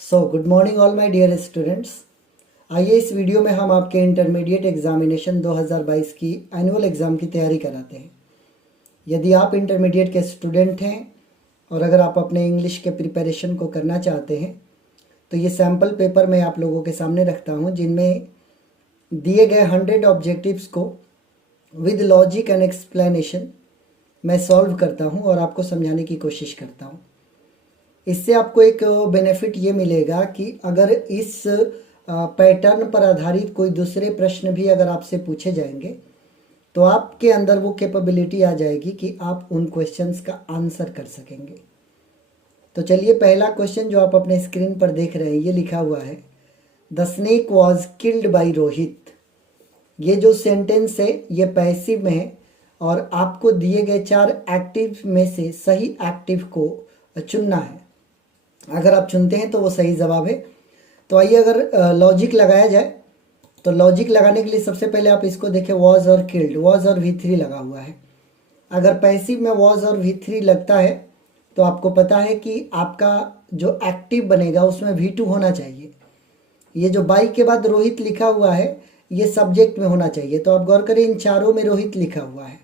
Good morning all my dear students. आइए इस video में हम आपके इंटरमीडिएट एग्जामिनेशन 2022 की एनुअल एग्ज़ाम की तैयारी कराते हैं। यदि आप इंटरमीडिएट के स्टूडेंट हैं और अगर आप अपने इंग्लिश के प्रिपरेशन को करना चाहते हैं तो ये सैम्पल पेपर मैं आप लोगों के सामने रखता हूँ, जिनमें दिए गए 100 ऑब्जेक्टिव्स को विद लॉजिक एंड एक्सप्लेनेशन मैं सॉल्व करता हूँ और आपको समझाने की कोशिश करता हूँ। इससे आपको एक बेनिफिट ये मिलेगा कि अगर इस पैटर्न पर आधारित कोई दूसरे प्रश्न भी अगर आपसे पूछे जाएंगे तो आपके अंदर वो कैपेबिलिटी आ जाएगी कि आप उन क्वेश्चंस का आंसर कर सकेंगे। तो चलिए, पहला क्वेश्चन जो आप अपने स्क्रीन पर देख रहे हैं ये लिखा हुआ है, the snake was killed by Rohit. ये जो सेंटेंस है ये पैसिव में है और आपको दिए गए 4 एक्टिव में से सही एक्टिव को चुनना है। अगर आप चुनते हैं तो वो सही जवाब है। तो आइए अगर लॉजिक लगाया जाए तो लॉजिक लगाने के लिए सबसे पहले आप इसको देखें, वॉज और किल्ड, वॉज और V3 लगा हुआ है। अगर पैसिव में वॉज और V3 लगता है तो आपको पता है कि आपका जो एक्टिव बनेगा उसमें V2 होना चाहिए। ये जो बाई के बाद रोहित लिखा हुआ है ये सब्जेक्ट में होना चाहिए। तो आप गौर करें, इन चारों में रोहित लिखा हुआ है,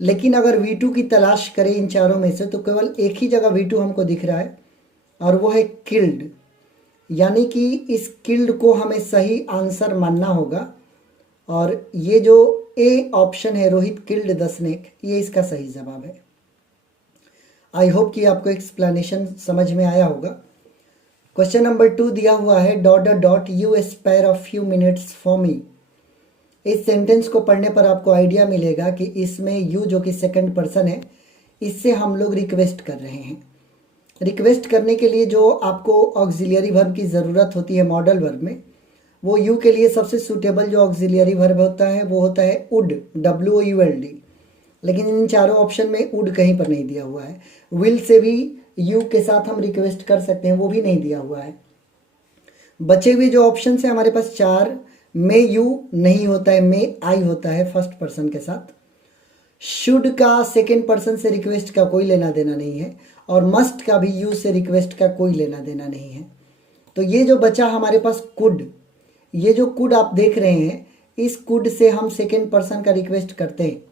लेकिन अगर V2 की तलाश करें इन चारों में से तो केवल एक ही जगह V2 हमको दिख रहा है और वो है किल्ड। यानी कि इस किल्ड को हमें सही आंसर मानना होगा और ये जो ए ऑप्शन है, रोहित किल्ड द स्नेक, ये इसका सही जवाब है। आई होप कि आपको एक्सप्लेनेशन समझ में आया होगा। क्वेश्चन नंबर 2 दिया हुआ है, dot dot you spare a few minutes for me. इस सेंटेंस को पढ़ने पर आपको आइडिया मिलेगा कि इसमें यू जो कि सेकंड पर्सन है, इससे हम लोग रिक्वेस्ट कर रहे हैं। रिक्वेस्ट करने के लिए जो आपको ऑक्सिलियरी वर्ब की ज़रूरत होती है मॉडल वर्ब में, वो यू के लिए सबसे सूटेबल जो ऑक्सिलियरी वर्ब होता है वो होता है वुड, WOULD। लेकिन इन चारों ऑप्शन में वुड कहीं पर नहीं दिया हुआ है। विल से भी यू के साथ हम रिक्वेस्ट कर सकते हैं, वो भी नहीं दिया हुआ है। बचे हुए जो ऑप्शन है हमारे पास 4, मे यू नहीं होता है, मे आई होता है फर्स्ट पर्सन के साथ। शुड का सेकेंड पर्सन से रिक्वेस्ट का कोई लेना देना नहीं है और मस्ट का भी यू से रिक्वेस्ट का कोई लेना देना नहीं है। तो ये जो बचा हमारे पास कुड, ये जो कुड आप देख रहे हैं, इस कुड से हम सेकेंड पर्सन का रिक्वेस्ट करते हैं।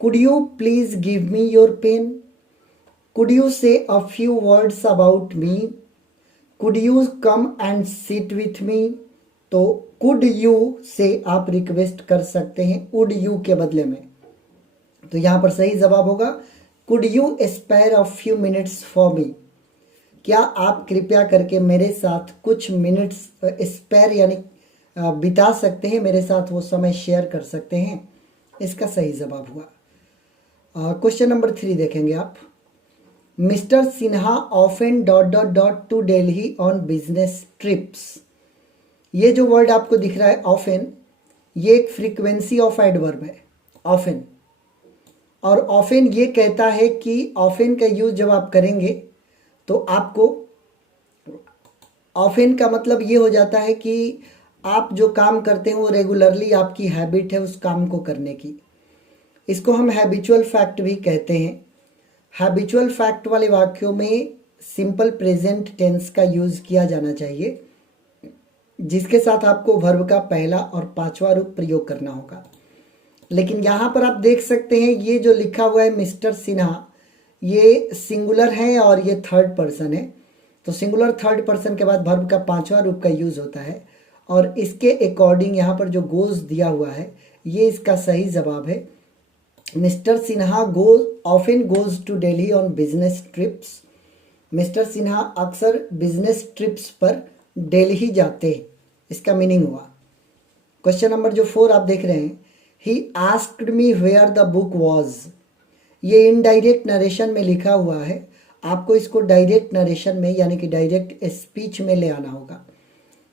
Could you please give me your pen, could you say a few words about me, could you come and sit with me. तो कुड यू से आप रिक्वेस्ट कर सकते हैं वुड यू के बदले में। तो यहां पर सही जवाब होगा, could you spare a few minutes for me. क्या आप कृपया करके मेरे साथ कुछ मिनट्स स्पेयर यानी बिता सकते हैं, मेरे साथ वो समय शेयर कर सकते हैं। इसका सही जवाब हुआ। क्वेश्चन नंबर 3 देखेंगे आप, mister Sinha often dot dot dot to Delhi on business trips. ये जो वर्ड आपको दिख रहा है ऑफन, ये एक फ्रीक्वेंसी ऑफ एडवर्ब है ऑफन। और ऑफन ये कहता है कि ऑफन का यूज जब आप करेंगे तो आपको, ऑफन का मतलब ये हो जाता है कि आप जो काम करते हैं वो रेगुलरली आपकी हैबिट है उस काम को करने की। इसको हम हैबिचुअल फैक्ट भी कहते हैं। हैबिचुअल फैक्ट वाले वाक्यों में सिंपल प्रेजेंट टेंस का यूज किया जाना चाहिए, जिसके साथ आपको वर्ब का पहला और पांचवा रूप प्रयोग करना होगा। लेकिन यहाँ पर आप देख सकते हैं ये जो लिखा हुआ है मिस्टर सिन्हा, ये सिंगुलर है और ये थर्ड पर्सन है। तो सिंगुलर थर्ड पर्सन के बाद वर्ब का पांचवा रूप का यूज होता है और इसके अकॉर्डिंग यहाँ पर जो गोज दिया हुआ है ये इसका सही जवाब है। Mister Sinha goes often goes to Delhi on business trips. Mister Sinha अक्सर बिजनेस ट्रिप्स पर दिल्ली जाते हैं, इसका मीनिंग हुआ। क्वेश्चन नंबर जो 4 आप देख रहे हैं, he asked me where the book was. ये इनडायरेक्ट नरेशन में लिखा हुआ है, आपको इसको डायरेक्ट नरेशन में यानी कि डायरेक्ट स्पीच में ले आना होगा।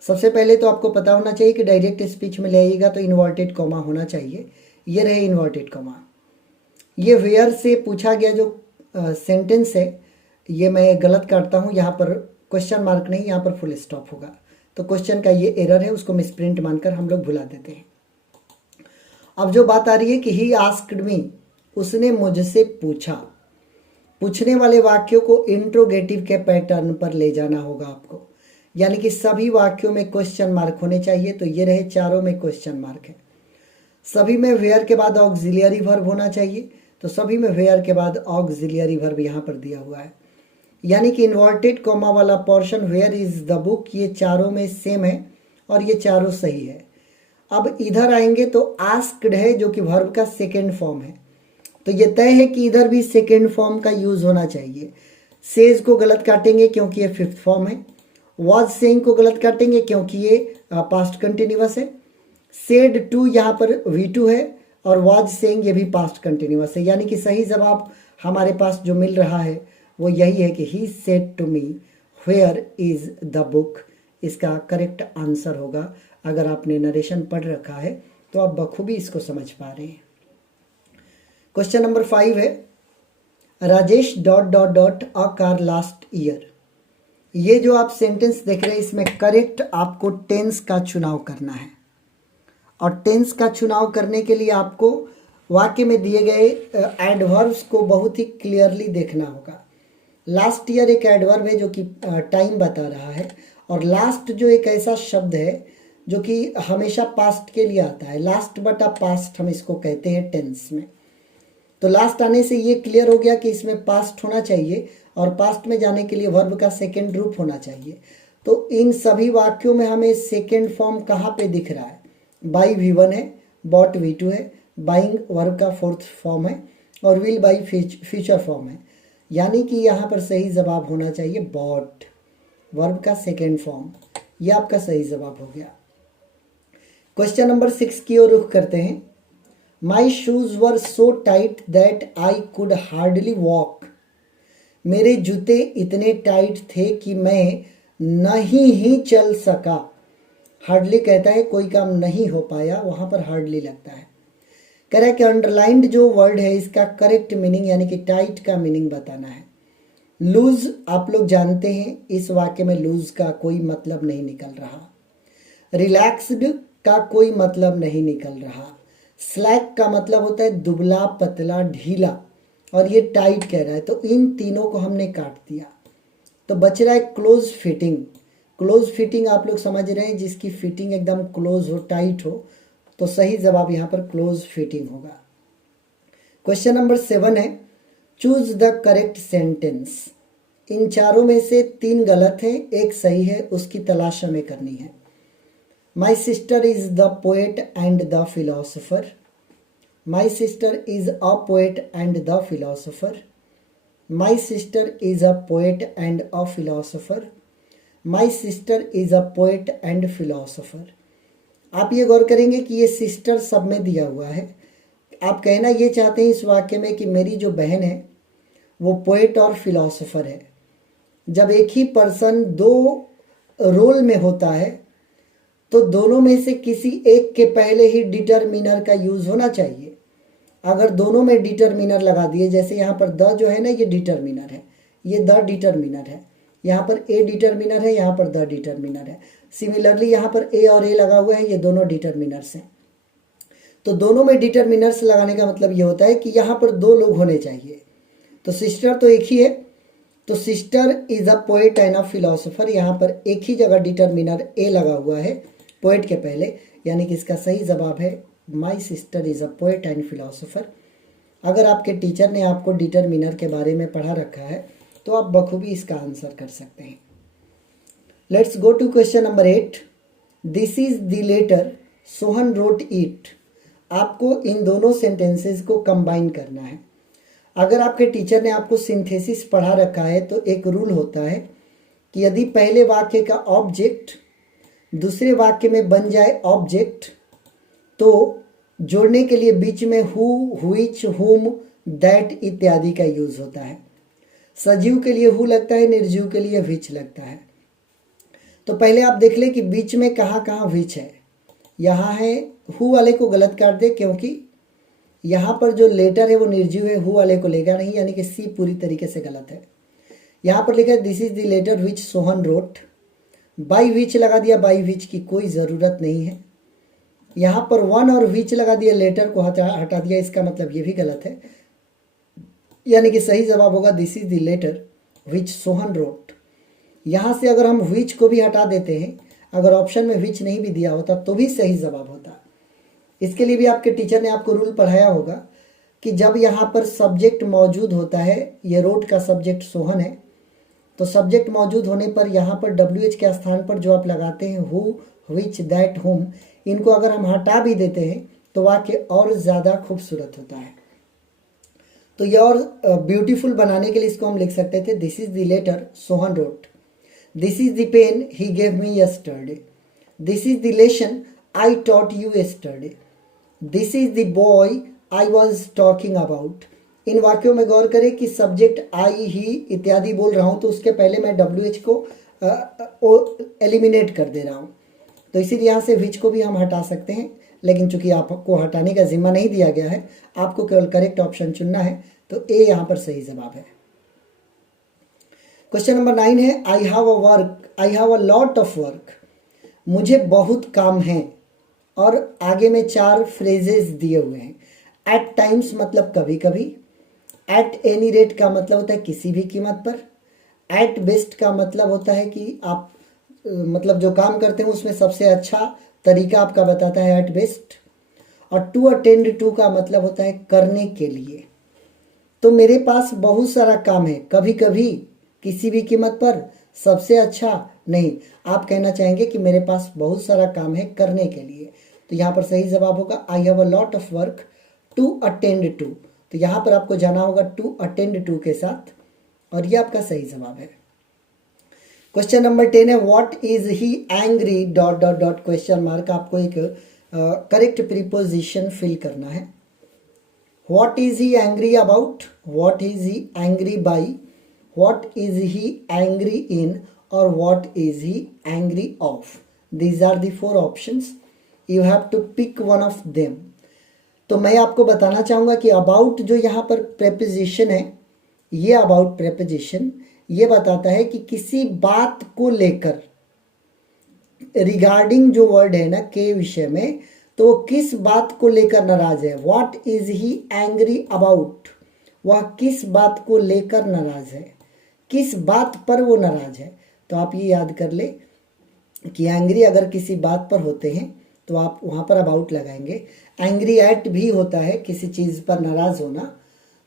सबसे पहले तो आपको पता होना चाहिए कि डायरेक्ट स्पीच में ले आइएगा तो इन्वर्टेड कॉमा होना चाहिए। ये रहे इन्वर्टेड कॉमा। ये वेयर से पूछा गया जो सेंटेंस है ये मैं गलत करता हूँ, यहाँ पर क्वेश्चन मार्क नहीं, यहाँ पर फुल स्टॉप होगा। तो क्वेश्चन का ये एरर है, उसको मिसप्रिंट मानकर हम लोग भुला देते हैं। अब जो बात आ रही है कि ही आस्क्ड मी, उसने मुझसे पूछा, पूछने वाले वाक्यों को इंट्रोगेटिव के पैटर्न पर ले जाना होगा आपको। यानी कि सभी वाक्यों में क्वेश्चन मार्क होने चाहिए, तो ये रहे चारों में क्वेश्चन मार्क है। सभी में वेयर के बाद ऑक्सिलियरी वर्ब होना चाहिए, तो सभी में वेयर के बाद ऑक्सिलियरी वर्ब यहाँ पर दिया हुआ है। यानी कि इन्वर्टेड कॉमा वाला portion where is the book, ये चारों में सेम है और ये चारों सही है। अब इधर आएंगे तो आस्क्ड है जो कि वर्ब का सेकेंड फॉर्म है, तो ये तय है कि इधर भी सेकेंड फॉर्म का यूज होना चाहिए। सेज को गलत काटेंगे क्योंकि ये फिफ्थ फॉर्म है। वॉज सेइंग को गलत काटेंगे क्योंकि ये पास्ट कंटिन्यूअस है। सेड टू यहाँ पर V2 है और वॉज सेइंग ये भी पास्ट कंटिन्यूअस है। यानी कि सही जवाब हमारे पास जो मिल रहा है वो यही है कि he said to me where is the book. इसका करेक्ट आंसर होगा। अगर आपने नरेशन पढ़ रखा है तो आप बखूबी इसको समझ पा रहे हैं। क्वेश्चन नंबर 5 है Rajesh dot dot dot a car last year. ये जो आप सेंटेंस देख रहे हैं इसमें करेक्ट आपको टेंस का चुनाव करना है, और टेंस का चुनाव करने के लिए आपको वाक्य में दिए गए एडवर्ब्स को बहुत ही क्लियरली देखना होगा। लास्ट ईयर एक एडवर्ब है जो कि टाइम बता रहा है, और लास्ट जो एक ऐसा शब्द है जो कि हमेशा पास्ट के लिए आता है। लास्ट बटा पास्ट हम इसको कहते हैं टेंस में। तो लास्ट आने से ये क्लियर हो गया कि इसमें पास्ट होना चाहिए, और पास्ट में जाने के लिए वर्ब का सेकेंड रूप होना चाहिए। तो इन सभी वाक्यों में हमें सेकेंड फॉर्म कहाँ पे दिख रहा है? बाई V1 है, बॉट V2 है, बाइंग वर्ब का फोर्थ फॉर्म है, और विल बाई फ्यूचर फॉर्म है। यानी कि यहाँ पर सही जवाब होना चाहिए बॉट, वर्ब का सेकेंड फॉर्म। यह आपका सही जवाब हो गया। क्वेश्चन नंबर 6 की ओर रुख करते हैं। My shoes were so tight that I could hardly walk. मेरे जूते इतने टाइट थे कि मैं नहीं ही चल सका। हार्डली कहता है कोई काम नहीं हो पाया, वहां पर हार्डली लगता है। कह रहा है कि अंडरलाइंड जो वर्ड है इसका करेक्ट मीनिंग यानी कि टाइट का मीनिंग बताना है। लूज आप लोग जानते हैं, इस वाक्य में लूज का कोई मतलब नहीं निकल रहा। रिलैक्स्ड का कोई मतलब नहीं निकल रहा। स्लैक का मतलब होता है दुबला पतला ढीला, और ये टाइट कह रहा है, तो इन तीनों को हमने काट दिया। तो बच रहा है क्लोज फिटिंग। क्लोज फिटिंग आप लोग समझ रहे हैं, जिसकी फिटिंग एकदम क्लोज हो, टाइट हो, तो सही जवाब यहाँ पर क्लोज फिटिंग होगा। क्वेश्चन नंबर 7 है चूज द करेक्ट सेंटेंस। इन चारों में से 3 गलत है, एक सही है, उसकी तलाश हमें करनी है। My sister is the poet and the philosopher. My sister is a poet and the philosopher. My sister is a poet and a philosopher. My sister is a poet and philosopher. आप ये गौर करेंगे कि ये sister सब में दिया हुआ है। आप कहना ये चाहते हैं इस वाक्य में कि मेरी जो बहन है वो पोएट और फिलोसोफर है। जब एक ही पर्सन 2 रोल में होता है तो दोनों में से किसी एक के पहले ही डिटरमिनर का यूज होना चाहिए। अगर दोनों में डिटरमिनर लगा दिए, जैसे यहाँ पर द जो है ना ये डिटरमिनर है, ये द डिटरमिनर है, यहाँ पर ए डिटरमिनर है, यहाँ पर द डिटरमिनर है। सिमिलरली यहाँ पर ए और ए लगा हुआ है, ये दोनों डिटरमिनर्स हैं। तो दोनों में डिटरमिनर्स लगाने का मतलब ये होता है कि यहाँ पर 2 लोग होने चाहिए। तो सिस्टर तो एक ही है, तो sister is a poet and a philosopher. यहाँ पर एक ही जगह डिटरमिनर ए लगा हुआ है पोएट के पहले, यानी कि इसका सही जवाब है my sister is a poet and philosopher. अगर आपके टीचर ने आपको डिटरमिनर के बारे में पढ़ा रखा है तो आप बखूबी इसका आंसर कर सकते हैं। Let's go to question number 8। This is the letter Sohan wrote it. आपको इन दोनों सेंटेंसेस को कंबाइन करना है। अगर आपके टीचर ने आपको सिंथेसिस पढ़ा रखा है तो एक रूल होता है कि यदि पहले वाक्य का ऑब्जेक्ट दूसरे वाक्य में बन जाए ऑब्जेक्ट, तो जोड़ने के लिए बीच में हु, व्हिच, हुम, दैट इत्यादि का यूज होता है। सजीव के लिए हु लगता है, निर्जीव के लिए व्हिच लगता है। तो पहले आप देख ले कि बीच में कहाँ कहाँ व्हिच है। यहाँ है, हु वाले को गलत काट दे क्योंकि यहाँ पर जो लेटर है वो निर्जीव है, हु वाले को लेगा नहीं, यानी कि सी पूरी तरीके से गलत है। यहाँ पर लिखा है this is the letter which Sohan wrote. By which लगा दिया, बाई विच की कोई ज़रूरत नहीं है। यहाँ पर वन और विच लगा दिया, लेटर को हटा दिया, इसका मतलब ये भी गलत है। यानी कि सही जवाब होगा this is the letter which Sohan wrote. यहाँ से अगर हम विच को भी हटा देते हैं, अगर ऑप्शन में विच नहीं भी दिया होता तो भी सही जवाब होता। इसके लिए भी आपके टीचर ने आपको रूल पढ़ाया होगा कि जब यहाँ पर सब्जेक्ट मौजूद होता है, ये रोड का सब्जेक्ट सोहन है, तो सब्जेक्ट मौजूद होने पर यहाँ पर WH के स्थान पर जो आप लगाते हैं हु, विच, दैट, हुम, इनको अगर हम हटा भी देते हैं तो वाक्य और ज़्यादा खूबसूरत होता है। तो ये और ब्यूटीफुल बनाने के लिए इसको हम लिख सकते थे, this is the letter Sohan wrote, this is the pen he gave me yesterday, this is the lesson I taught you yesterday, this is the boy I was talking about. इन वाक्यों में गौर करें कि सब्जेक्ट आई, ही इत्यादि बोल रहा हूँ तो उसके पहले मैं WH को एलिमिनेट कर दे रहा हूँ, तो इसीलिए यहाँ से विच को भी हम हटा सकते हैं, लेकिन चूंकि आपको हटाने का जिम्मा नहीं दिया गया है, आपको केवल करेक्ट ऑप्शन चुनना है, तो ए यहाँ पर सही जवाब है। क्वेश्चन नंबर 9 है I have a lot of work, मुझे बहुत काम है, और आगे में 4 फ्रेजेस दिए हुए हैं। एट टाइम्स मतलब कभी कभी, एट एनी रेट का मतलब होता है किसी भी कीमत पर, एट बेस्ट का मतलब होता है कि आप मतलब जो काम करते हैं उसमें सबसे अच्छा तरीका आपका बताता है एट बेस्ट, और टू अटेंड टू का मतलब होता है करने के लिए। तो मेरे पास बहुत सारा काम है, कभी कभी, किसी भी कीमत पर, सबसे अच्छा नहीं, आप कहना चाहेंगे कि मेरे पास बहुत सारा काम है करने के लिए, तो यहाँ पर सही जवाब होगा I have a lot of work to attend to. तो यहाँ पर आपको जाना होगा टू अटेंड टू के साथ, और ये आपका सही जवाब है। क्वेश्चन नंबर 10 है what is he angry dot dot dot question mark, आपको एक करेक्ट प्रीपोजिशन फिल करना है। What is he angry about, what is he angry by, what is he angry in, और what is he angry of. These are the 4 options, you have to pick one of them. तो मैं आपको बताना चाहूँगा कि about जो यहाँ पर प्रेपोजिशन है, ये अबाउट प्रेपोजिशन ये बताता है कि किसी बात को लेकर, रिगार्डिंग जो वर्ड है ना के विषय में, तो किस बात को लेकर नाराज है। What is he angry about, वह किस बात को लेकर नाराज है, किस बात पर वो नाराज है। तो आप ये याद कर ले कि एंग्री अगर किसी बात पर होते हैं तो आप वहाँ पर अबाउट लगाएंगे। एंग्री एट भी होता है किसी चीज़ पर नाराज होना,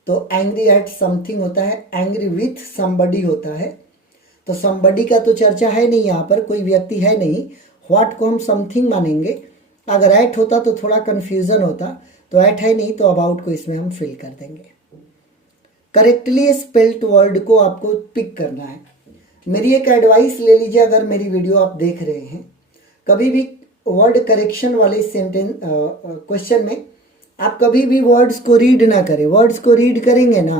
तो एंग्री एट समथिंग होता है। एंग्री विथ समबडी होता है, तो समबडी का तो चर्चा है नहीं, यहाँ पर कोई व्यक्ति है नहीं, व्हाट को हम समथिंग मानेंगे। अगर एट होता तो थोड़ा कन्फ्यूज़न होता, तो एट है नहीं, तो अबाउट को इसमें हम फिल कर देंगे। करेक्टली स्पेल्ड वर्ड को आपको पिक करना है। मेरी एक एडवाइस ले लीजिए, अगर मेरी वीडियो आप देख रहे हैं, कभी भी वर्ड करेक्शन वाले सेंटेंस क्वेश्चन में आप कभी भी वर्ड्स को रीड ना करें। वर्ड्स को रीड करेंगे ना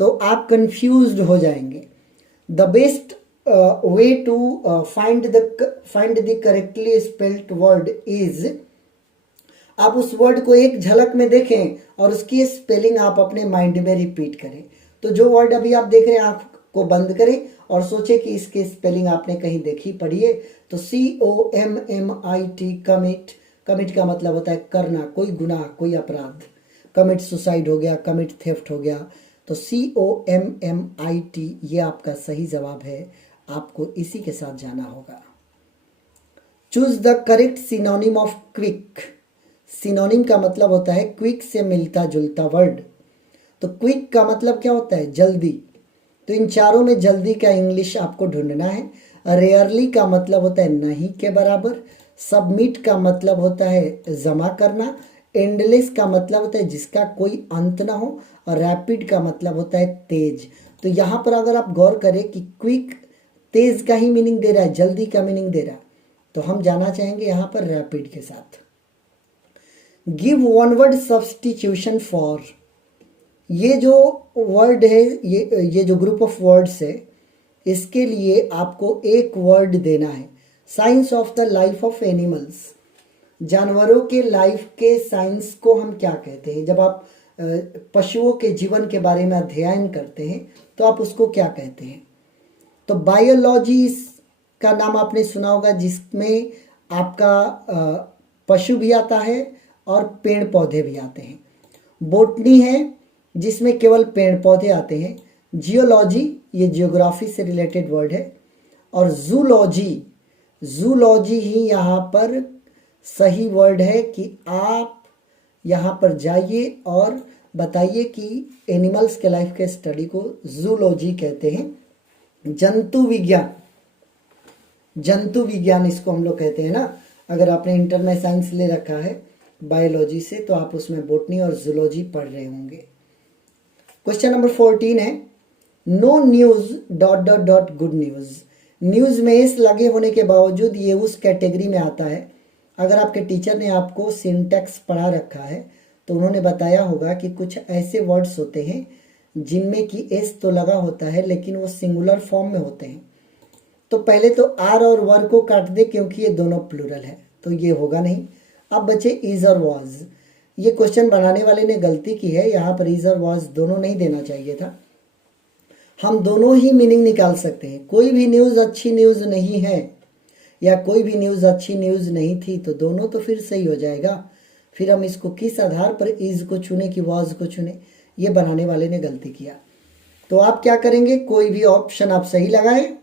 तो आप कंफ्यूज्ड हो जाएंगे। The best way to find the correctly spelled word is, आप उस वर्ड को एक झलक में देखें और उसकी स्पेलिंग आप अपने माइंड में रिपीट करें। तो जो वर्ड अभी आप देख रहे हैं, आँख को बंद करें और सोचें कि इसकी स्पेलिंग आपने कहीं देखी पढ़ी है। तो COMMIT, कमिट। कमिट का मतलब होता है करना, कोई गुनाह, कोई अपराध। कमिट सुसाइड हो गया, कमिट थेफ्ट हो गया, तो COMMIT ये आपका सही जवाब है। आपको इसी के साथ जाना होगा। Choose the correct synonym of quick. Synonym का मतलब होता है क्विक से मिलता जुलता वर्ड। तो क्विक का मतलब क्या होता है? जल्दी। तो इन चारों में जल्दी का इंग्लिश आपको ढूंढना है। रेयरली का मतलब होता है नहीं के बराबर। सबमिट का मतलब होता है जमा करना। एंडलेस का मतलब होता है जिसका कोई अंत ना हो। और रैपिड का मतलब होता है तेज। तो यहाँ पर अगर आप गौर करें कि क्विक तेज का ही मीनिंग दे रहा है, जल्दी का मीनिंग दे रहा है, तो हम जाना चाहेंगे यहाँ पर रैपिड के साथ। Give one word substitution for. ये जो वर्ड है, ये जो ग्रुप ऑफ वर्ड्स है, इसके लिए आपको एक वर्ड देना है। Science of the life of animals. जानवरों के लाइफ के साइंस को हम क्या कहते हैं? जब आप पशुओं के जीवन के बारे में अध्ययन करते हैं तो आप उसको क्या कहते हैं? तो बायोलॉजी का नाम आपने सुना होगा, जिसमें आपका पशु भी आता है और पेड़ पौधे भी आते हैं। बोटनी है जिसमें केवल पेड़ पौधे आते हैं। जियोलॉजी ये जियोग्राफी से रिलेटेड वर्ड है। और जूलॉजी, जूलॉजी ही यहाँ पर सही वर्ड है कि आप यहाँ पर जाइए और बताइए कि एनिमल्स के लाइफ के स्टडी को जूलॉजी कहते हैं। जंतु विज्ञान, जंतु विज्ञान इसको हम लोग कहते हैं ना। अगर आपने इंटर में साइंस ले रखा है बायोलॉजी से तो आप उसमें बोटनी और जूलॉजी पढ़ रहे होंगे। क्वेश्चन नंबर 14 है, no news dot dot dot good news. News में इस लगे होने के बावजूद ये उस कैटेगरी में आता है। अगर आपके टीचर ने आपको सिंटैक्स पढ़ा रखा है तो उन्होंने बताया होगा कि कुछ ऐसे वर्ड्स होते हैं जिनमें कि एस तो लगा होता है लेकिन वो सिंगुलर फॉर्म में होते हैं। तो पहले तो आर और वर को काट दे क्योंकि ये दोनों प्लूरल है, तो ये होगा नहीं। अब बचे इज और वाज। ये क्वेश्चन बनाने वाले ने गलती की है, यहाँ पर इज और वाज दोनों नहीं देना चाहिए था। हम दोनों ही मीनिंग निकाल सकते हैं। कोई भी न्यूज़ अच्छी न्यूज़ नहीं है या कोई भी न्यूज़ अच्छी न्यूज़ नहीं थी तो दोनों तो फिर सही हो जाएगा। फिर हम इसको किस आधार पर इज को चुने कि वाज को चुने, ये बनाने वाले ने गलती किया। तो आप क्या करेंगे, कोई भी ऑप्शन आप सही लगाएं।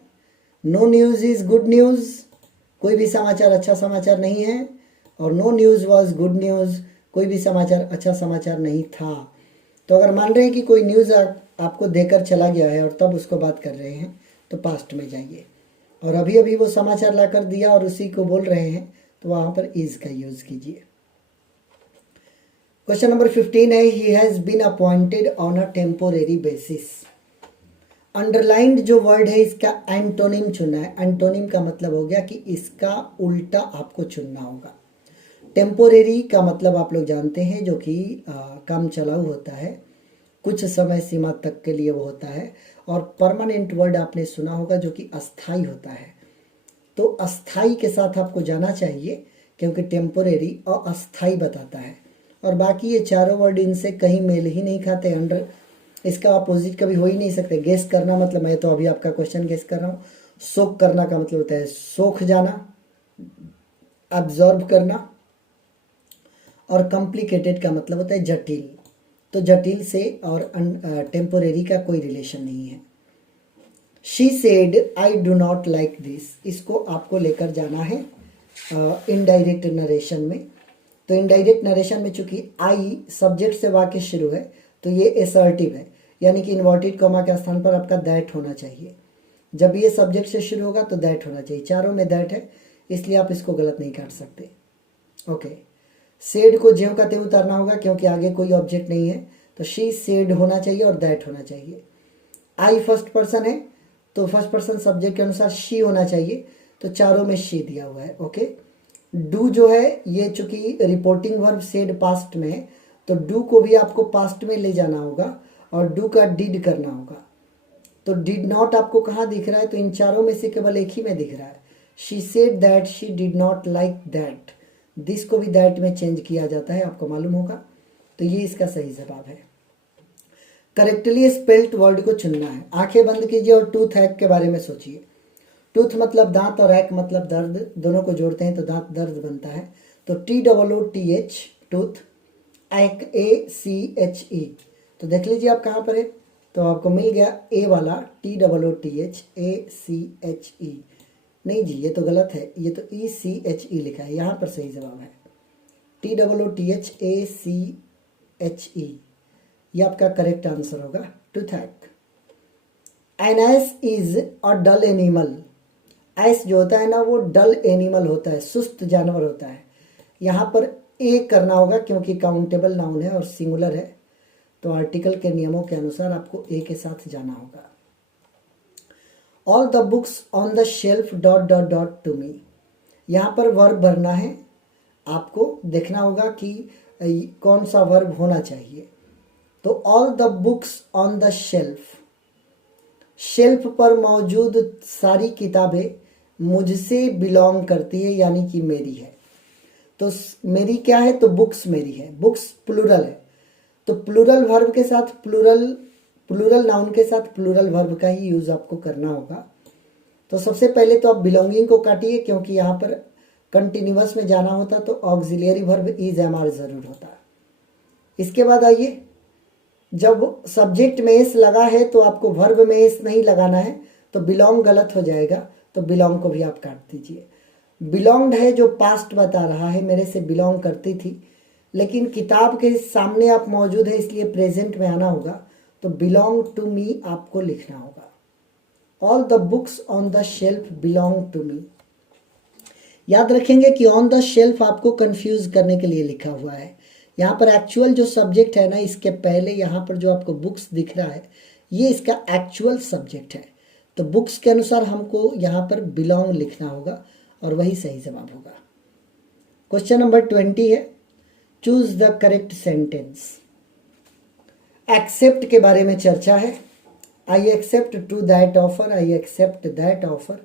No news is good news, कोई भी समाचार अच्छा समाचार नहीं है, और no news was good news, कोई भी समाचार अच्छा समाचार नहीं था। तो अगर मान रहे हैं कि कोई न्यूज़ आपको देकर चला गया है और तब उसको बात कर रहे हैं तो पास्ट में जाइए, और अभी अभी वो समाचार ला कर दिया और उसी को बोल रहे हैं तो वहाँ पर इज का यूज़ कीजिए। क्वेश्चन नंबर 15 है, he has been appointed on a temporary basis. Underlined जो वर्ड है इसका एंटोनिम चुनना है। एंटोनिम का मतलब हो गया कि इसका उल्टा आपको चुनना होगा। टेम्पोरेरी का मतलब आप लोग जानते हैं जो कि काम चलाऊ होता है, कुछ समय सीमा तक के लिए वो होता है। और परमानेंट वर्ड आपने सुना होगा जो कि अस्थाई होता है। तो अस्थाई के साथ आपको जाना चाहिए क्योंकि टेम्पोरेरी और अस्थाई बताता है, और बाकी ये चारों वर्ड इनसे कहीं मेल ही नहीं खाते। अंडर इसका अपोजिट कभी हो ही नहीं सकते। गेस करना मतलब, मैं तो अभी आपका क्वेश्चन गेस कर रहा हूँ। सोख करना का मतलब होता है सोख जाना, अब्जॉर्ब करना, और कॉम्प्लिकेटेड का मतलब होता है जटिल। तो जटिल से और टेम्पोरेरी का कोई रिलेशन नहीं है। She said I do not like this, इसको आपको लेकर जाना है इनडायरेक्ट नरेशन में। तो इनडायरेक्ट नरेशन में चूंकि आई सब्जेक्ट से वाक्य शुरू है तो ये एसर्टिव है, यानी कि इन्वर्टेड कॉमा के स्थान पर आपका दैट होना चाहिए। जब ये सब्जेक्ट से शुरू होगा तो दैट होना चाहिए। चारों में दैट है, इसलिए आप इसको गलत नहीं काट सकते। ओके, सेड को ज्यों का त्यों उतारना होगा क्योंकि आगे कोई ऑब्जेक्ट नहीं है, तो शी सेड होना चाहिए और दैट होना चाहिए। आई फर्स्ट पर्सन है तो फर्स्ट पर्सन सब्जेक्ट के अनुसार शी होना चाहिए, तो चारों में शी दिया हुआ है। ओके, डू जो है ये चूंकि रिपोर्टिंग वर्ब सेड पास्ट में है तो डू को भी आपको पास्ट में ले जाना होगा और डू का डिड करना होगा। तो डिड नॉट आपको कहाँ दिख रहा है, तो इन चारों में से केवल एक ही में दिख रहा है। She said that she did not like that, this को भी दैट में चेंज किया जाता है, आपको मालूम होगा। तो ये इसका सही जवाब है। करेक्टली स्पेल्ट वर्ड को चुनना है। आंखें बंद कीजिए और टूथ हैक के बारे में सोचिए। टूथ मतलब दांत और हैक मतलब दर्द, दोनों को जोड़ते हैं तो दांत दर्द बनता है। तो TOOTH टूथ, एक ACHE। तो देख लीजिए आप कहाँ पर है, तो आपको मिल गया ए वाला TOOTH ACHE। नहीं जी, ये तो गलत है, ये तो ECHE लिखा है, यहाँ पर सही जवाब है TOOTH ACHE। ये आपका करेक्ट आंसर होगा, toothache. An ass is a dull animal. Ass जो होता है ना वो डल एनिमल होता है, सुस्त जानवर होता है। यहाँ पर ए करना होगा क्योंकि काउंटेबल नाउन है और सिंगुलर है, तो आर्टिकल के नियमों के अनुसार आपको ए के साथ जाना होगा। All the books on the shelf dot dot dot to me. यहाँ पर वर्ब भरना है, आपको देखना होगा कि कौन सा वर्ब होना चाहिए। तो all the books on the shelf, shelf पर मौजूद सारी किताबें मुझसे बिलोंग करती है, यानी कि मेरी है। तो मेरी क्या है, तो बुक्स मेरी है। बुक्स प्लूरल है, तो प्लूरल वर्ब के साथ प्लूरल नाउन के साथ प्लूरल वर्ब का ही यूज आपको करना होगा। तो सबसे पहले तो आप बिलोंगिंग को काटिए क्योंकि यहाँ पर कंटिन्यूअस में जाना होता तो ऑक्सिलियरी वर्ब इज एम जरूर होता। इसके बाद आइए, जब सब्जेक्ट में एस लगा है तो आपको वर्ब में एस नहीं लगाना है, तो बिलोंग गलत हो जाएगा, तो बिलोंग को भी आप काट दीजिए। बिलोंग्ड है जो पास्ट बता रहा है, मेरे से बिलोंग करती थी, लेकिन किताब के सामने आप मौजूद है इसलिए प्रेजेंट में आना होगा, तो बिलोंग टू मी आपको लिखना होगा। All the books on the shelf belong to me. याद रखेंगे कि ऑन द शेल्फ आपको कंफ्यूज करने के लिए लिखा हुआ है। यहाँ पर एक्चुअल जो सब्जेक्ट है ना, इसके पहले यहाँ पर जो आपको बुक्स दिख रहा है ये इसका एक्चुअल सब्जेक्ट है, तो बुक्स के अनुसार हमको यहाँ पर बिलोंग लिखना होगा और वही सही जवाब होगा। क्वेश्चन नंबर 20 है, choose the correct sentence. Accept के बारे में चर्चा है। I accept to that offer, I accept that offer.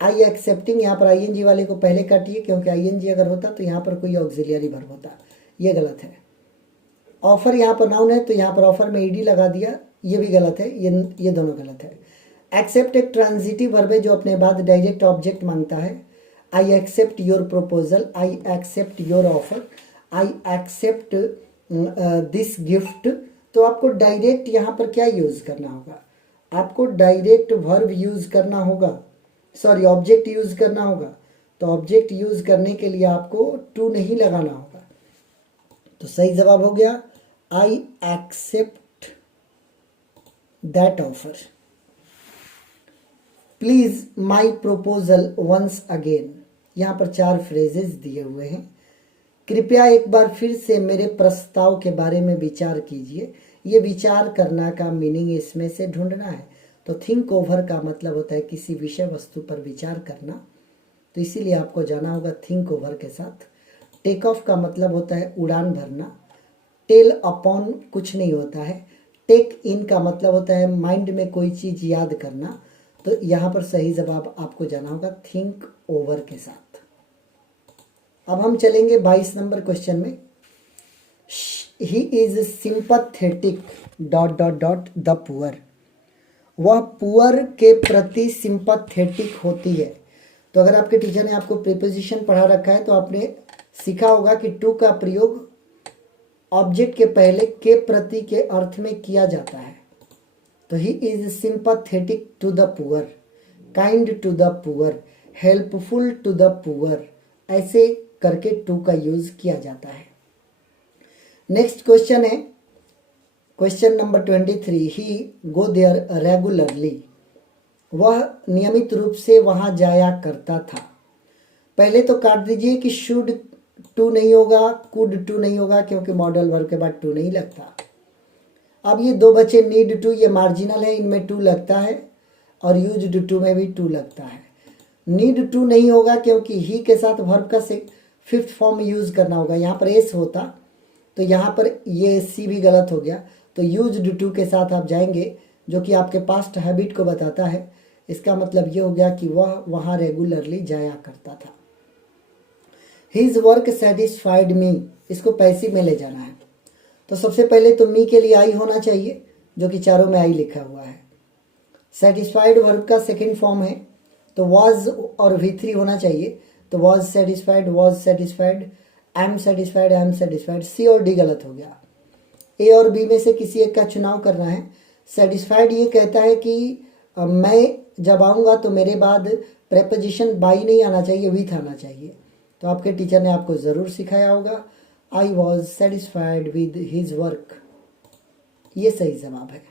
I accepting, यहाँ पर आईएनजी वाले को पहले काटिए क्योंकि आईएनजी अगर होता तो यहाँ पर कोई ऑक्सिलियरी वर्ब होता, ये गलत है। ऑफर यहाँ पर नाउन है तो यहाँ पर ऑफर में ईडी लगा दिया, ये भी गलत है, ये दोनों गलत है। एक्सेप्ट एक ट्रांजिटिव वर्ब है जो अपने बाद डायरेक्ट ऑब्जेक्ट मांगता है। I accept your proposal, I accept your offer, I accept this gift. तो आपको डायरेक्ट यहाँ पर क्या यूज करना होगा, आपको डायरेक्ट वर्ब यूज करना होगा, सॉरी ऑब्जेक्ट यूज करना होगा। तो ऑब्जेक्ट यूज करने के लिए आपको टू नहीं लगाना होगा, तो सही जवाब हो गया I accept that offer. Please my proposal once again, यहाँ पर 4 फ्रेजेस दिए हुए हैं। कृपया एक बार फिर से मेरे प्रस्ताव के बारे में विचार कीजिए। ये विचार करना का मीनिंग इसमें से ढूंढना है। तो थिंक ओवर का मतलब होता है किसी विषय वस्तु पर विचार करना, तो इसीलिए आपको जाना होगा थिंक ओवर के साथ। टेक ऑफ का मतलब होता है उड़ान भरना। टेल अपॉन कुछ नहीं होता है। टेक इन का मतलब होता है माइंड में कोई चीज़ याद करना, तो यहाँ पर सही जवाब आपको जाना होगा थिंक ओवर के साथ। अब हम चलेंगे 22 नंबर क्वेश्चन में। ही is sympathetic dot dot dot the poor, वह पुअर के प्रति सिंपैथेटिक होती है। तो अगर आपके टीचर ने आपको प्रीपोजिशन पढ़ा रखा है तो आपने सीखा होगा कि टू का प्रयोग ऑब्जेक्ट के पहले के प्रति के अर्थ में किया जाता है। तो he is sympathetic to the poor, kind to the poor, helpful to the poor, ऐसे करके टू का यूज किया जाता है। नेक्स्ट क्वेश्चन है question number 23। He go there regularly, वह नियमित रूप से वहां जाया करता था। पहले तो काट दीजिए कि शुड टू नहीं होगा, कुड टू नहीं होगा क्योंकि मॉडल वर्ब के बाद टू नहीं लगता। अब ये 2 बचे नीड टू, ये मार्जिनल है, इनमें टू लगता है, और यूज्ड टू में भी टू लगता है। नीड टू नहीं होगा क्योंकि ही के साथ वर्ब का 5th फॉर्म यूज करना होगा। यहाँ पर एस होता तो यहाँ पर ये सी भी गलत हो गया, तो यूज्ड टू के साथ आप जाएंगे जो कि आपके पास्ट हैबिट को बताता है। इसका मतलब ये हो गया कि वह वहाँ रेगुलरली जाया करता था। हिज वर्क सेटिस्फाइड मी, इसको पैसिव में ले जाना है। तो सबसे पहले तो मी के लिए आई होना चाहिए जो कि चारों में आई लिखा हुआ है। सेटिस्फाइड वर्ब का 2nd फॉर्म है तो वॉज और V3 होना चाहिए, तो was satisfied, am satisfied, am satisfied. C और डी गलत हो गया। ए और बी में से किसी एक का चुनाव करना है। सेटिस्फाइड ये कहता है कि मैं जब आऊँगा तो मेरे बाद प्रेपोजिशन बाई नहीं आना चाहिए, विथ आना चाहिए। तो आपके टीचर ने आपको ज़रूर सिखाया होगा I was satisfied with his work, ये सही जवाब है।